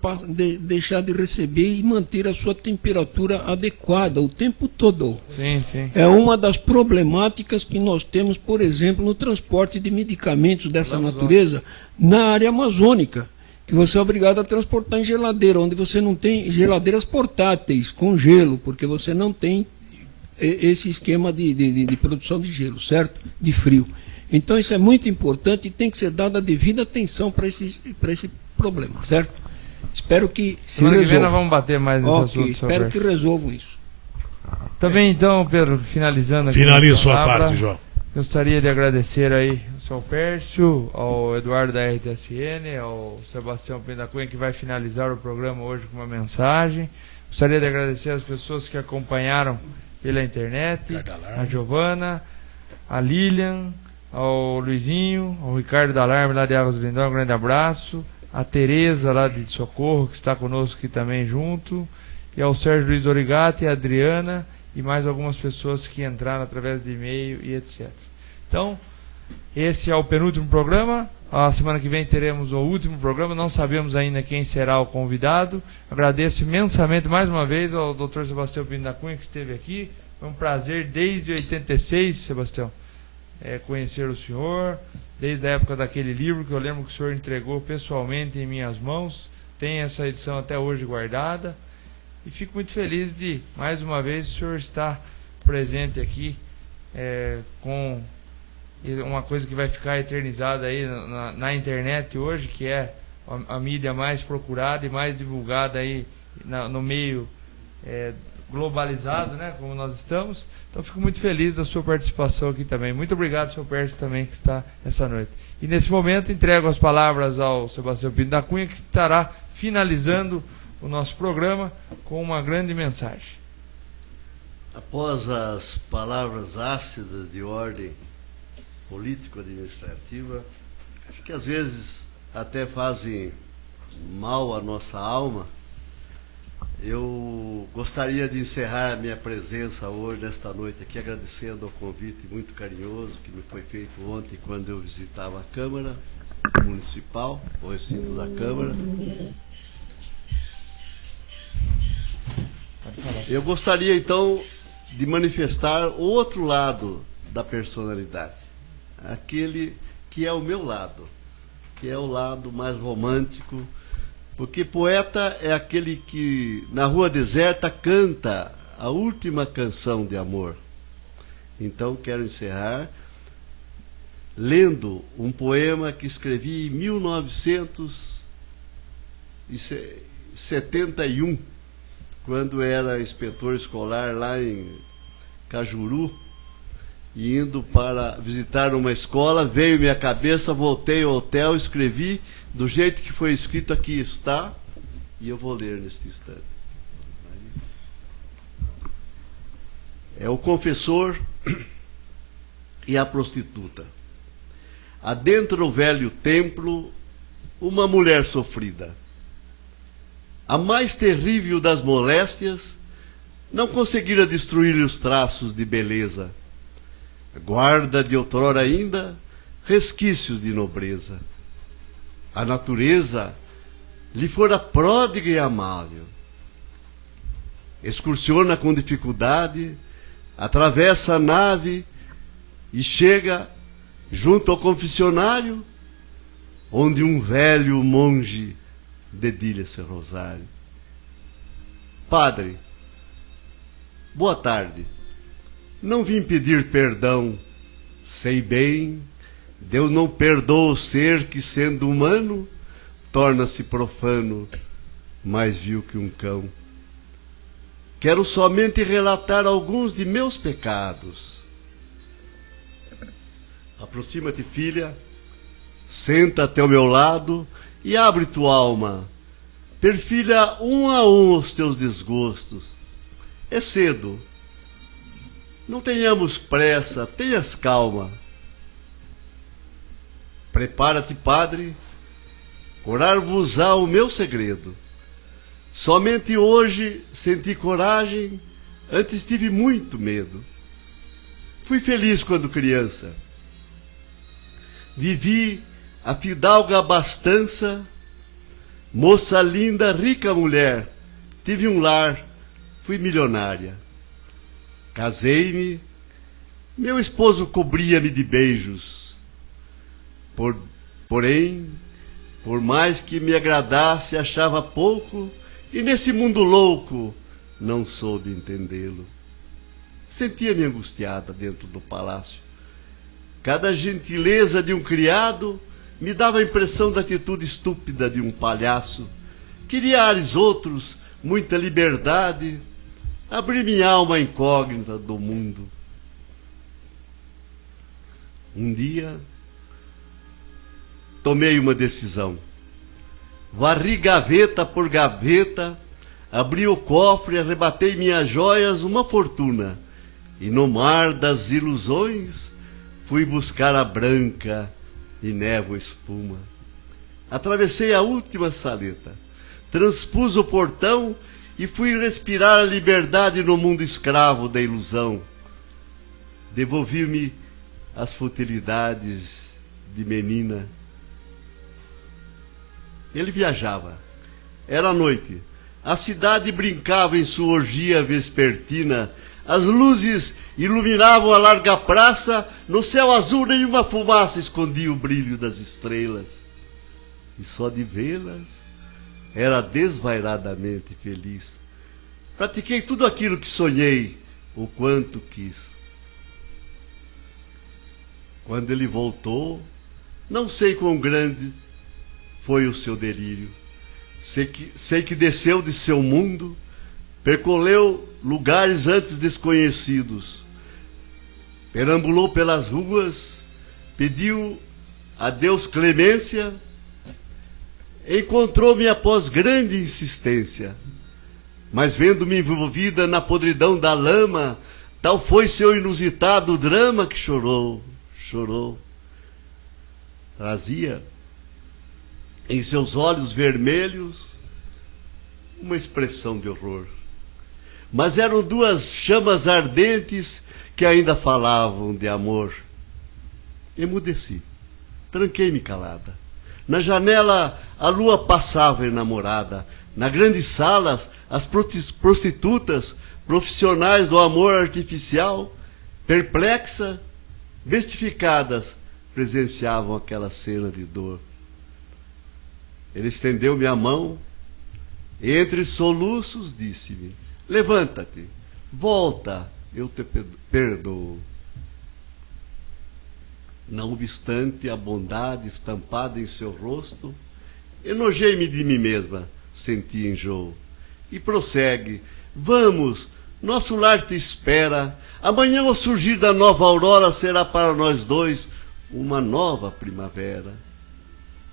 deixar de receber e manter a sua temperatura adequada o tempo todo. Sim, sim. É uma das problemáticas que nós temos, por exemplo, no transporte de medicamentos dessa natureza na área amazônica, que você é obrigado a transportar em geladeira, onde você não tem geladeiras portáteis com gelo, porque você não tem esse esquema de produção de gelo, certo? De frio. Então isso é muito importante e tem que ser dada a devida atenção para esse problema, certo? Espero que se Semana que vem nós resolva. vamos bater mais nesse assunto, senhor Espero Pércio. que resolvam isso. Também então, Pedro, finalizando aqui. Finalize nossa sua palavra, parte, João. Gostaria de agradecer aí ao senhor Pércio, ao Eduardo da RTSN, ao Sebastião Pendacunha, que vai finalizar o programa hoje com uma mensagem. Gostaria de agradecer as pessoas que acompanharam pela internet, a Giovana, a Lilian, ao Luizinho, ao Ricardo Dalarme lá de Águas do Lindão, um grande abraço, a Tereza lá de Socorro, que está conosco aqui também junto, e ao Sérgio Luiz Origati, a Adriana e mais algumas pessoas que entraram através de e-mail e etc. Então, esse é o penúltimo programa. A semana que vem teremos o último programa, não sabemos ainda quem será o convidado. Agradeço imensamente mais uma vez ao Dr. Sebastião Pinto da Cunha, que esteve aqui. Foi um prazer desde 86, Sebastião, conhecer o senhor, desde a época daquele livro que eu lembro que o senhor entregou pessoalmente em minhas mãos. Tem essa edição até hoje guardada. E fico muito feliz de, mais uma vez, o senhor estar presente aqui com uma coisa que vai ficar eternizada aí na internet hoje, que é a mídia mais procurada e mais divulgada aí no meio globalizado, né, como nós estamos. Então fico muito feliz da sua participação aqui também. Muito obrigado, senhor Pércio, também, que está essa noite. E nesse momento entrego as palavras ao Sebastião Pinto da Cunha, que estará finalizando o nosso programa com uma grande mensagem. Após as palavras ácidas de ordem político-administrativa, acho que às vezes até fazem mal à nossa alma, eu gostaria de encerrar a minha presença hoje, nesta noite aqui, agradecendo ao convite muito carinhoso que me foi feito ontem quando eu visitava a Câmara Municipal, o recinto da Câmara. Eu gostaria então de manifestar o outro lado da personalidade, aquele que é o meu lado, que é o lado mais romântico, porque poeta é aquele que na rua deserta canta a última canção de amor. Então quero encerrar lendo um poema que escrevi em 1971, quando era inspetor escolar lá em Cajuru, e indo para visitar uma escola, veio minha cabeça, voltei ao hotel, escrevi do jeito que foi escrito, aqui está, e eu vou ler neste instante. É o confessor e a prostituta. Adentra o velho templo uma mulher sofrida. A mais terrível das moléstias não conseguira destruir-lhe os traços de beleza. Guarda de outrora ainda resquícios de nobreza. A natureza lhe fora pródiga e amável. Excursiona com dificuldade, atravessa a nave e chega junto ao confessionário, onde um velho monge dedilha seu rosário. Padre, boa tarde. Não vim pedir perdão. Sei bem, Deus não perdoa o ser que, sendo humano, torna-se profano, mais vil que um cão. Quero somente relatar alguns de meus pecados. Aproxima-te, filha, senta-te ao meu lado e abre tua alma. Perfilha um a um os teus desgostos. É cedo. Não tenhamos pressa, tenhas calma. Prepara-te, padre, curar-vos-á o meu segredo. Somente hoje senti coragem, antes tive muito medo. Fui feliz quando criança. Vivi a fidalga abastança, moça linda, rica mulher. Tive um lar, fui milionária. Casei-me, meu esposo cobria-me de beijos. Porém, por mais que me agradasse, achava pouco, e nesse mundo louco não soube entendê-lo. Sentia-me angustiada dentro do palácio. Cada gentileza de um criado me dava a impressão da atitude estúpida de um palhaço. Queria ares outros, muita liberdade, abri minha alma incógnita do mundo. Um dia, tomei uma decisão. Varri gaveta por gaveta, abri o cofre, arrebatei minhas joias, uma fortuna. E no mar das ilusões, fui buscar a branca e névoa espuma. Atravessei a última saleta, transpus o portão e fui respirar a liberdade no mundo escravo da ilusão. Devolvi-me às futilidades de menina. Ele viajava. Era noite. A cidade brincava em sua orgia vespertina. As luzes iluminavam a larga praça. No céu azul nenhuma fumaça escondia o brilho das estrelas. E só de vê-las era desvairadamente feliz. Pratiquei tudo aquilo que sonhei, o quanto quis. Quando ele voltou, não sei quão grande foi o seu delírio. Sei que desceu de seu mundo, percorreu lugares antes desconhecidos, perambulou pelas ruas, pediu a Deus clemência, encontrou-me após grande insistência, mas vendo-me envolvida na podridão da lama, tal foi seu inusitado drama que chorou. Trazia em seus olhos vermelhos uma expressão de horror. Mas eram duas chamas ardentes que ainda falavam de amor. Emudeci, tranquei-me calada. Na janela a lua passava enamorada. Nas grandes salas, as prostitutas, profissionais do amor artificial, perplexas, bestificadas, presenciavam aquela cena de dor. Ele estendeu-me a mão e, entre soluços, disse-me: levanta-te, volta, eu te perdoo. Não obstante a bondade estampada em seu rosto, enojei-me de mim mesma, senti enjoo. E prossegue: vamos, Nosso lar te espera. Amanhã, ao surgir da nova aurora, será para nós dois uma nova primavera.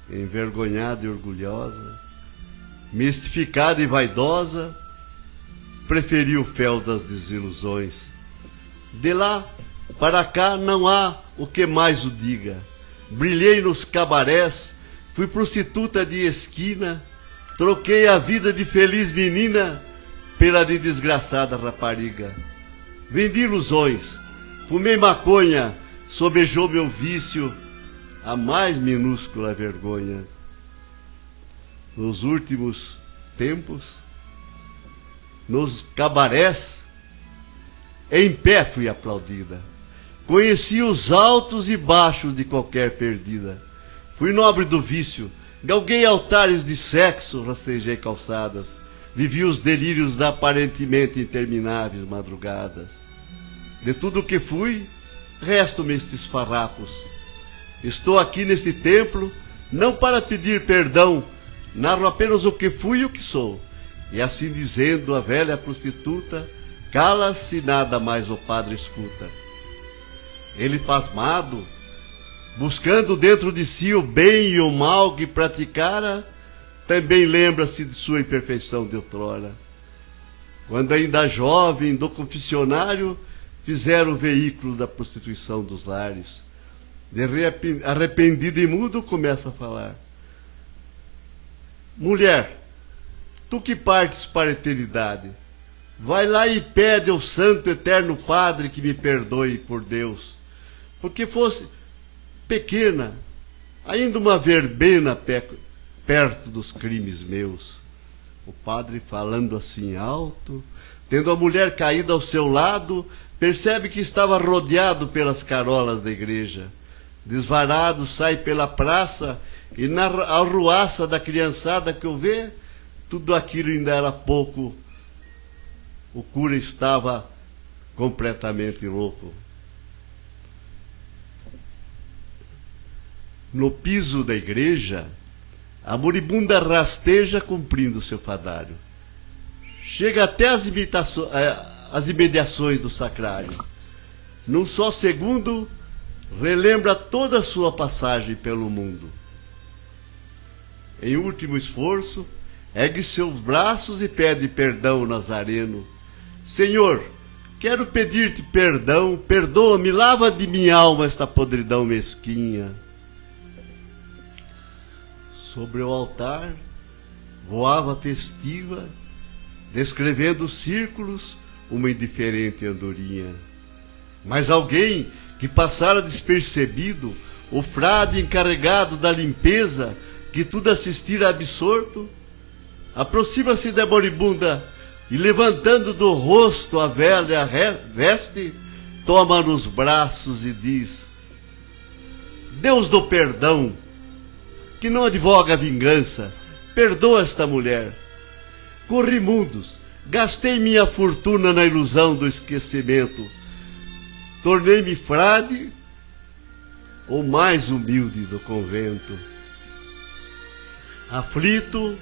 Envergonhada e orgulhosa, mistificada e vaidosa, preferi o fel das desilusões. De lá para cá não há o que mais o diga. Brilhei nos cabarés, fui prostituta de esquina, troquei a vida de feliz menina pela de desgraçada rapariga. Vendi ilusões, fumei maconha, sobejou meu vício a mais minúscula vergonha. Nos últimos tempos, nos cabarés, em pé fui aplaudida. Conheci os altos e baixos de qualquer perdida. Fui nobre do vício, galguei altares de sexo, rastejei calçadas. Vivi os delírios da aparentemente intermináveis madrugadas. De tudo o que fui, restam-me estes farrapos. Estou aqui neste templo, não para pedir perdão, narro apenas o que fui e o que sou. E assim dizendo, a velha prostituta cala-se, nada mais o padre escuta. Ele, pasmado, buscando dentro de si o bem e o mal que praticara, também lembra-se de sua imperfeição de outrora. Quando ainda jovem, do confessionário, fizeram o veículo da prostituição dos lares. Arrependido e mudo, começa a falar. Mulher, tu que partes para a eternidade, vai lá e pede ao Santo Eterno Padre que me perdoe por Deus, porque fosse pequena, ainda uma verbena perto dos crimes meus. O padre, falando assim alto, tendo a mulher caída ao seu lado, percebe que estava rodeado pelas carolas da igreja. Desvarado, sai pela praça e na arruaça da criançada que o vê, tudo aquilo ainda era pouco. O cura estava completamente louco. No piso da igreja, a moribunda rasteja cumprindo seu fadário. Chega até as imediações do sacrário. Num só segundo, relembra toda a sua passagem pelo mundo. Em último esforço, ergue seus braços e pede perdão ao Nazareno. Senhor, quero pedir-te perdão, perdoa-me, lava de minha alma esta podridão mesquinha. Sobre o altar voava festiva, descrevendo círculos, uma indiferente andorinha. Mas alguém que passara despercebido, o frade encarregado da limpeza, que tudo assistira absorto, aproxima-se da moribunda e, levantando do rosto a velha veste, toma nos braços e diz: Deus do perdão, que não advoga a vingança, perdoa esta mulher. Corri mundos, gastei minha fortuna na ilusão do esquecimento, tornei-me frade, o mais humilde do convento. Aflito,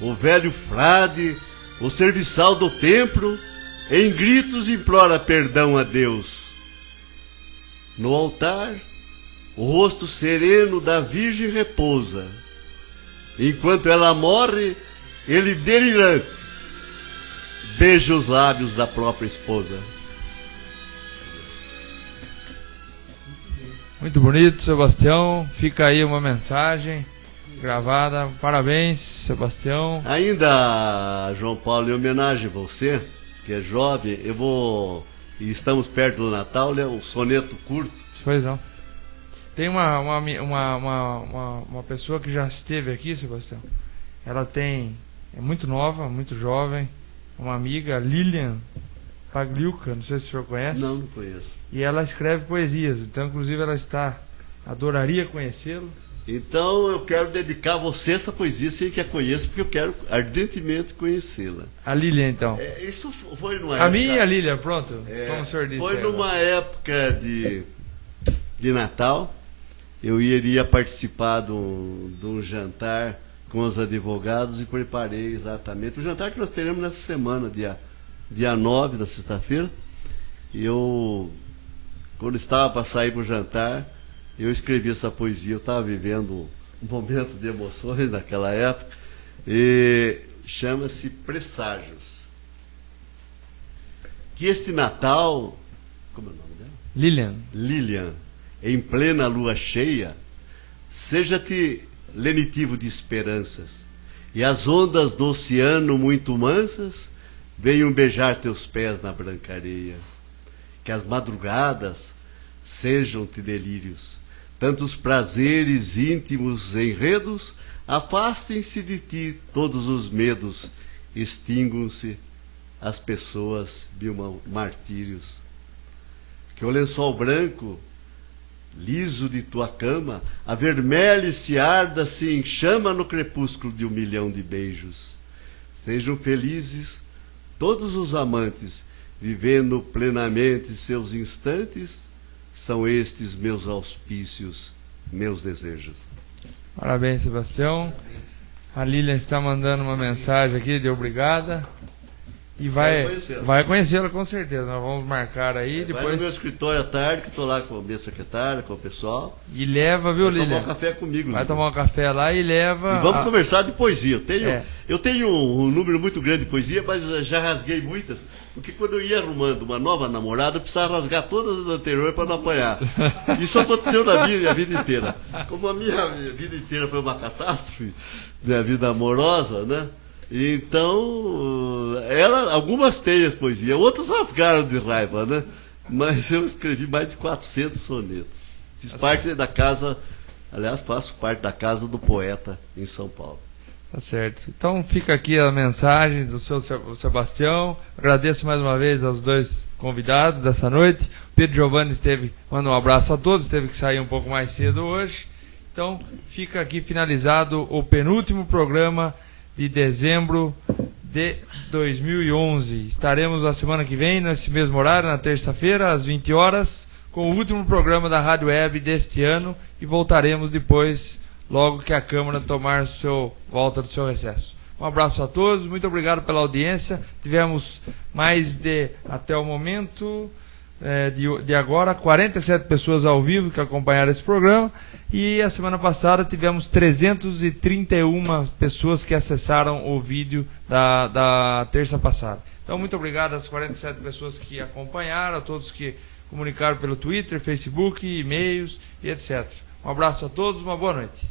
o velho frade, o serviçal do templo, em gritos implora perdão a Deus. No altar, o rosto sereno da Virgem repousa. Enquanto ela morre, ele, delirante, beija os lábios da própria esposa. Muito bonito, Sebastião. Fica aí uma mensagem gravada. Parabéns, Sebastião. Ainda, João Paulo, em homenagem a você, que é jovem, e estamos perto do Natal, um soneto curto. Pois não. Tem uma pessoa que já esteve aqui, Sebastião. Ela é muito nova, muito jovem, uma amiga, Lilian Pagliuca, não sei se o senhor conhece. Não conheço. E ela escreve poesias, então inclusive ela adoraria conhecê-lo. Então eu quero dedicar a você essa poesia, sem que a conheça, porque eu quero ardentemente conhecê-la. A Lilian, então. Isso foi numa época... A minha e a Lilian, pronto. Como o senhor disse. Foi numa época de Natal. Eu iria participar de um jantar com os advogados e preparei exatamente o jantar que nós teremos nessa semana, dia dia 9, na sexta-feira. E eu, quando estava para sair para o jantar, eu escrevi essa poesia. Eu estava vivendo um momento de emoções naquela época. E chama-se Presságios. Que este Natal... Como é o nome dela? Lilian. Lilian, em plena lua cheia, seja-te lenitivo de esperanças, e as ondas do oceano muito mansas venham beijar teus pés na branca areia. Que as madrugadas sejam-te delírios, tantos prazeres íntimos enredos, afastem-se de ti todos os medos, extingam-se as pessoas mil martírios. Que o lençol branco, liso de tua cama, avermelhe-se, arda-se em chama no crepúsculo de 1 milhão de beijos. Sejam felizes todos os amantes, vivendo plenamente seus instantes, são estes meus auspícios, meus desejos. Parabéns, Sebastião. A Lilian está mandando uma mensagem aqui de obrigada. E vai conhecê-la com certeza. Nós vamos marcar aí. Depois... Vai no meu escritório à tarde, que estou lá com a minha secretária, com o pessoal. E leva, viu, Lilian? Vai tomar um café comigo. Vai tomar um café lá e leva... E vamos conversar de poesia. Eu tenho um número muito grande de poesia, mas já rasguei muitas. Porque quando eu ia arrumando uma nova namorada, eu precisava rasgar todas as anteriores para não apanhar. Isso aconteceu na minha vida inteira. Como a minha vida inteira foi uma catástrofe, minha vida amorosa, né? Então, algumas têm as poesias, outras rasgaram de raiva, né? Mas eu escrevi mais de 400 sonetos. Fiz parte da casa, aliás, faço parte da casa do poeta em São Paulo. Tá certo. Então fica aqui a mensagem do seu Sebastião. Agradeço mais uma vez aos dois convidados dessa noite. O Pedro Giovanni manda um abraço a todos, teve que sair um pouco mais cedo hoje. Então fica aqui finalizado o penúltimo programa de dezembro de 2011. Estaremos na semana que vem, nesse mesmo horário, na terça-feira, às 20 horas, com o último programa da Rádio Web deste ano, e voltaremos depois, logo que a Câmara tomar volta do seu recesso. Um abraço a todos, muito obrigado pela audiência. Tivemos até o momento de agora, 47 pessoas ao vivo que acompanharam esse programa. E a semana passada tivemos 331 pessoas que acessaram o vídeo da terça passada. Então, muito obrigado às 47 pessoas que acompanharam, a todos que comunicaram pelo Twitter, Facebook, e-mails e etc. Um abraço a todos, uma boa noite.